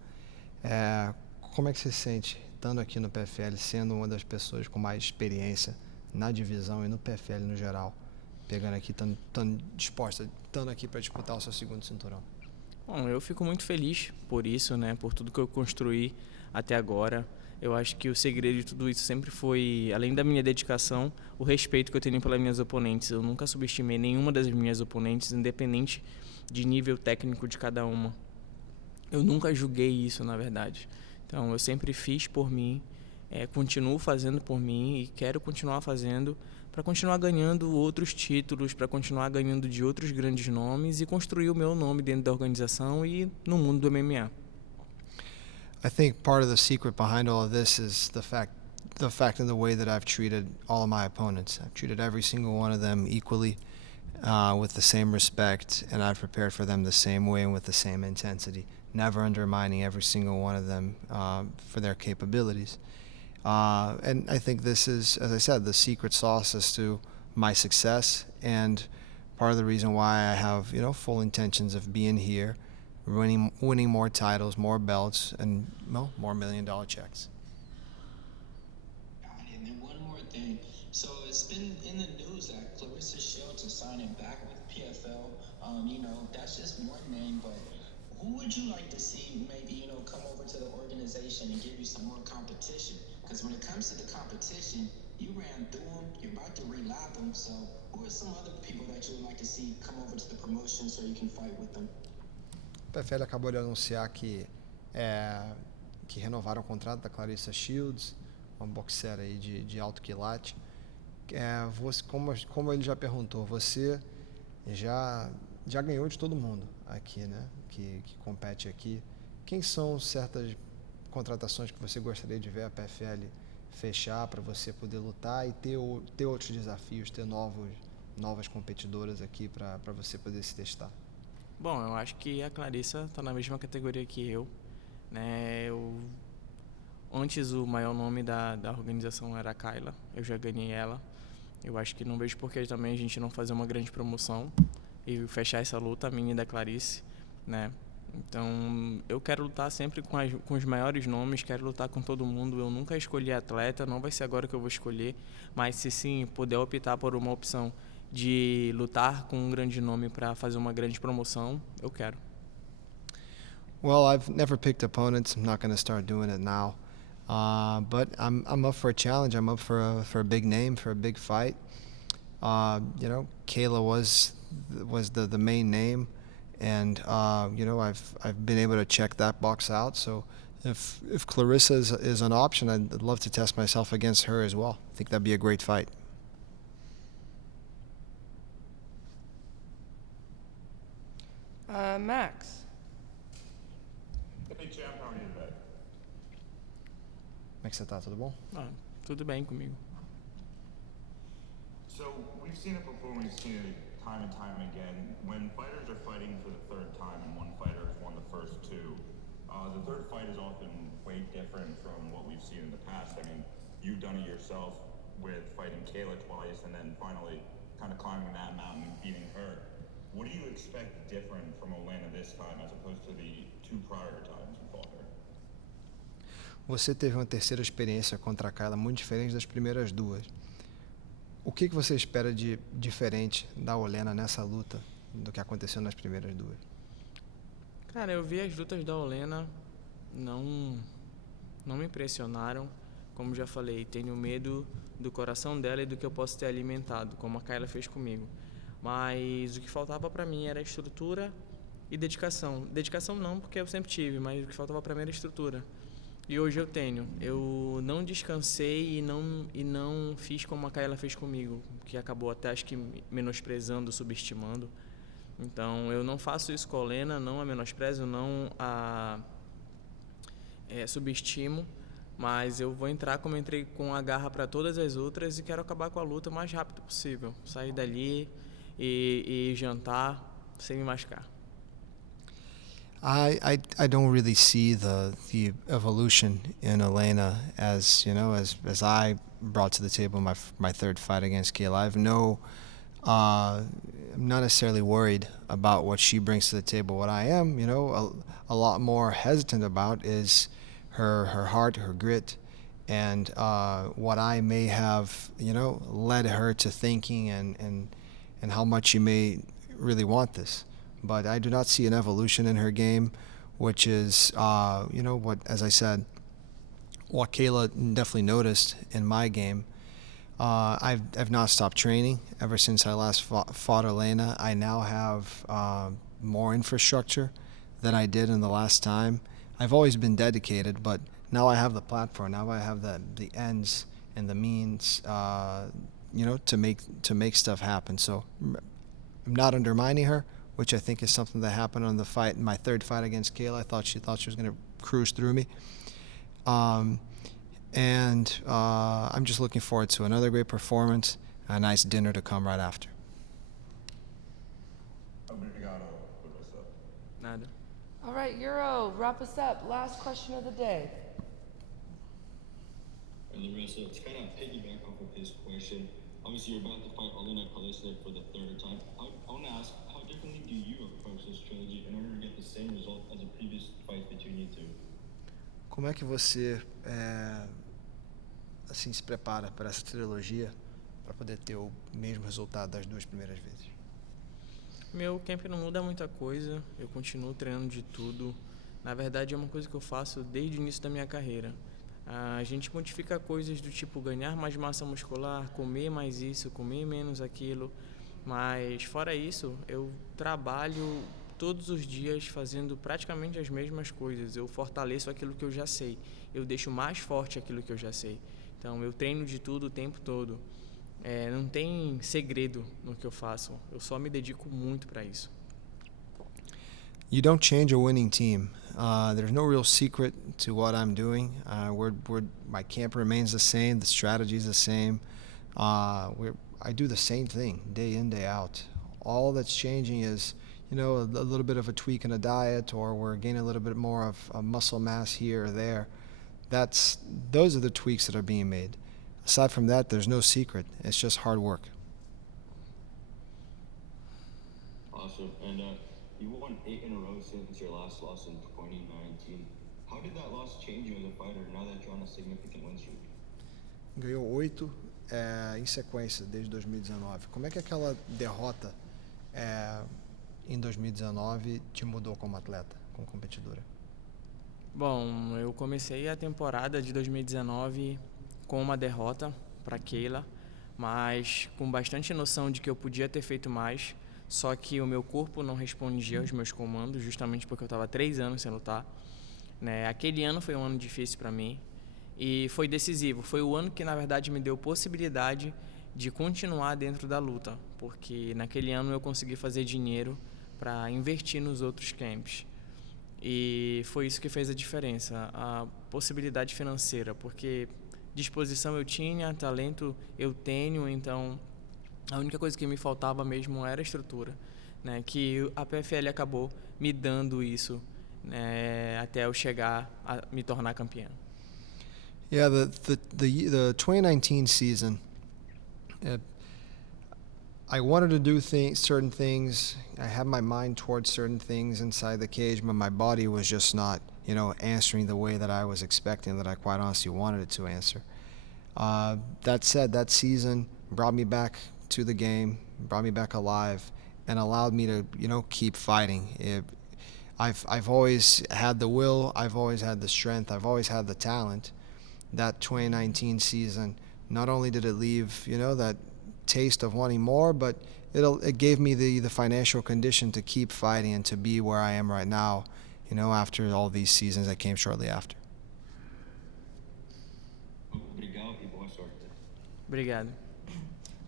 Como é que você se sente estando aqui no PFL, sendo uma das pessoas com mais experiência na divisão e no PFL no geral, pegando aqui, estando disposta, estando aqui para disputar o seu segundo cinturão? Bom, eu fico muito feliz por isso, né, por tudo que eu construí até agora. Eu acho que o segredo de tudo isso sempre foi, além da minha dedicação, o respeito que eu tenho pelas minhas oponentes. Eu nunca subestimei nenhuma das minhas oponentes, independente de nível técnico de cada uma. Eu nunca julguei isso, na verdade. Então, eu sempre fiz por mim, continuo fazendo por mim e quero continuar fazendo para continuar ganhando outros títulos, para continuar ganhando de outros grandes nomes e construir o meu nome dentro da organização e no mundo do MMA. I think part of the secret behind all of this is the fact and the way that I've treated all of my opponents. I've treated every single one of them equally, with the same respect, and I've prepared for them the same way and with the same intensity, never undermining every single one of them for their capabilities. And I think this is, as I said, the secret sauce as to my success, and part of the reason why I have, full intentions of being here, winning more titles, more belts, and more $1 million checks. And then one more thing. So it's been in the news that Clarissa Shields is signing back with PFL. That's just one name, but who would you like to see maybe, come over to the organization and give you some more competition? Because when it comes to the competition, you ran through them, you're about to relap them, so who are some other people that you would like to see come over to the promotion so you can fight with them? O PFL acabou de anunciar que renovaram o contrato da Clarissa Shields, uma boxeira aí de alto quilate. Como ele já perguntou, você já ganhou de todo mundo aqui, né? Que compete aqui. Quem são certas contratações que você gostaria de ver a PFL fechar para você poder lutar e ter outros desafios, ter novas competidoras aqui para você poder se testar? Bom, eu acho que a Clarissa está na mesma categoria que eu, né? Antes o maior nome da organização era a Kyla, eu já ganhei ela. Eu acho que não vejo por que também a gente não fazer uma grande promoção e fechar essa luta, a minha e da Clarice, né? Então, eu quero lutar sempre com os maiores nomes, quero lutar com todo mundo. Eu nunca escolhi atleta, não vai ser agora que eu vou escolher, mas se sim puder optar por uma opção de lutar com um grande nome para fazer uma grande promoção, eu quero. Well, I've never picked opponents. I'm not going to start doing it now. But I'm up for a challenge. I'm up for a big name, for a big fight. Kayla was the main name, and I've been able to check that box out. So if Clarissa is an option, I'd love to test myself against her as well. I think that'd be a great fight. Max. Hey, champ, how are you today? Como é que você tá? Tudo bom? Tudo bem comigo. So we've seen it before, we've seen it time and time again. When fighters are fighting for the third time and one fighter has won the first two, the third fight is often way different from what we've seen in the past. I mean, you've done it yourself with fighting Kayla twice and then finally kind of climbing that mountain and beating her. What do you expect different from Olena this time as opposed to the two prior times you fought her? Você teve uma terceira experiência contra a Kyla muito diferente das primeiras duas. O que você espera de diferente da Olena nessa luta do que aconteceu nas primeiras duas? Cara, eu vi as lutas da Olena, não me impressionaram. Como já falei, tenho medo do coração dela e do que eu posso ter alimentado, como a Kyla fez comigo. Mas o que faltava para mim era estrutura e dedicação. Dedicação não, porque eu sempre tive, mas o que faltava para mim era estrutura. E hoje eu tenho. Eu não descansei e não fiz como a Kyla fez comigo, que acabou até acho que menosprezando, subestimando. Então eu não faço isso com a Olena, não a menosprezo, não a subestimo, mas eu vou entrar como entrei com a garra para todas as outras e quero acabar com a luta o mais rápido possível. Sair dali e jantar sem me machucar. I don't really see the evolution in Elena as I brought to the table my third fight against Kayla. I'm not necessarily worried about what she brings to the table. What I am, a lot more hesitant about is her heart, her grit, and what I may have, led her to thinking and how much she may really want this. But I do not see an evolution in her game, which is, as I said, what Kayla definitely noticed in my game. I've not stopped training ever since I last fought Elena. I now have more infrastructure than I did in the last time. I've always been dedicated, but now I have the platform. Now I have the ends and the means, to make stuff happen. So I'm not undermining her, which I think is something that happened on my third fight against Kayla. I thought she was going to cruise through me. I'm just looking forward to another great performance, a nice dinner to come right after. Nada. All right, Euro, wrap us up. Last question of the day. Larissa, to kind of piggyback off of his question, obviously you're about to fight Olena Kalista for the third time. I want to ask, how differently do you approach this trilogy in order to get the same result as the previous fight between you two? Como é que você se prepara para essa trilogia para poder ter o mesmo resultado das duas primeiras vezes? Meu camp não muda muita coisa, eu continuo treinando de tudo. Na verdade é uma coisa que eu faço desde o início da minha carreira. A gente modifica coisas do tipo ganhar mais massa muscular, comer mais isso, comer menos aquilo. Mas fora isso, eu trabalho todos os dias fazendo praticamente as mesmas coisas. Eu fortaleço aquilo que eu já sei. Eu deixo mais forte aquilo que eu já sei. Então eu treino de tudo o tempo todo. Não tem segredo no que eu faço. Eu só me dedico muito para isso. You don't change a winning team. There's no real secret to what I'm doing. My camp remains the same. The strategy is the same. I do the same thing day in, day out. All that's changing is, a little bit of a tweak in a diet, or we're gaining a little bit more of muscle mass here or there. Those are the tweaks that are being made. Aside from that, there's no secret. It's just hard work. Awesome. And you won 8 in a row since your last loss in 2019. How did that loss change you as a fighter now that you're on a significant win streak? Ganhou 8 em sequência desde 2019. Como é que aquela derrota em 2019 te mudou como atleta, como competidora? Bom, eu comecei a temporada de 2019 com uma derrota para Keila, mas com bastante noção de que eu podia ter feito mais, só que o meu corpo não respondia aos meus comandos, justamente porque eu estava 3 anos sem lutar. Né? Aquele ano foi um ano difícil para mim e foi decisivo. Foi o ano que, na verdade, me deu possibilidade de continuar dentro da luta, porque naquele ano eu consegui fazer dinheiro para investir nos outros camps. E foi isso que fez a diferença, a possibilidade financeira, porque disposição eu tinha, talento eu tenho, então a única coisa que me faltava mesmo era a estrutura, né? Que a PFL acabou me dando isso, né? Até eu chegar a me tornar campeão. Yeah, the 2019 season, I wanted to do certain things. I had my mind towards certain things inside the cage, but my body was just not, answering the way that I was expecting, that I quite honestly wanted it to answer. That said, that season brought me back to the game, brought me back alive, and allowed me to, keep fighting. I've always had the will, I've always had the strength, I've always had the talent. That 2019 season, not only did it leave, that taste of wanting more, but it gave me the financial condition to keep fighting and to be where I am right now, after all these seasons that came shortly after. Obrigado.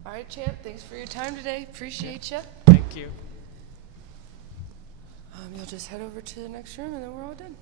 All right, champ, thanks for your time today. Appreciate you. Thank you. You'll just head over to the next room and then we're all done.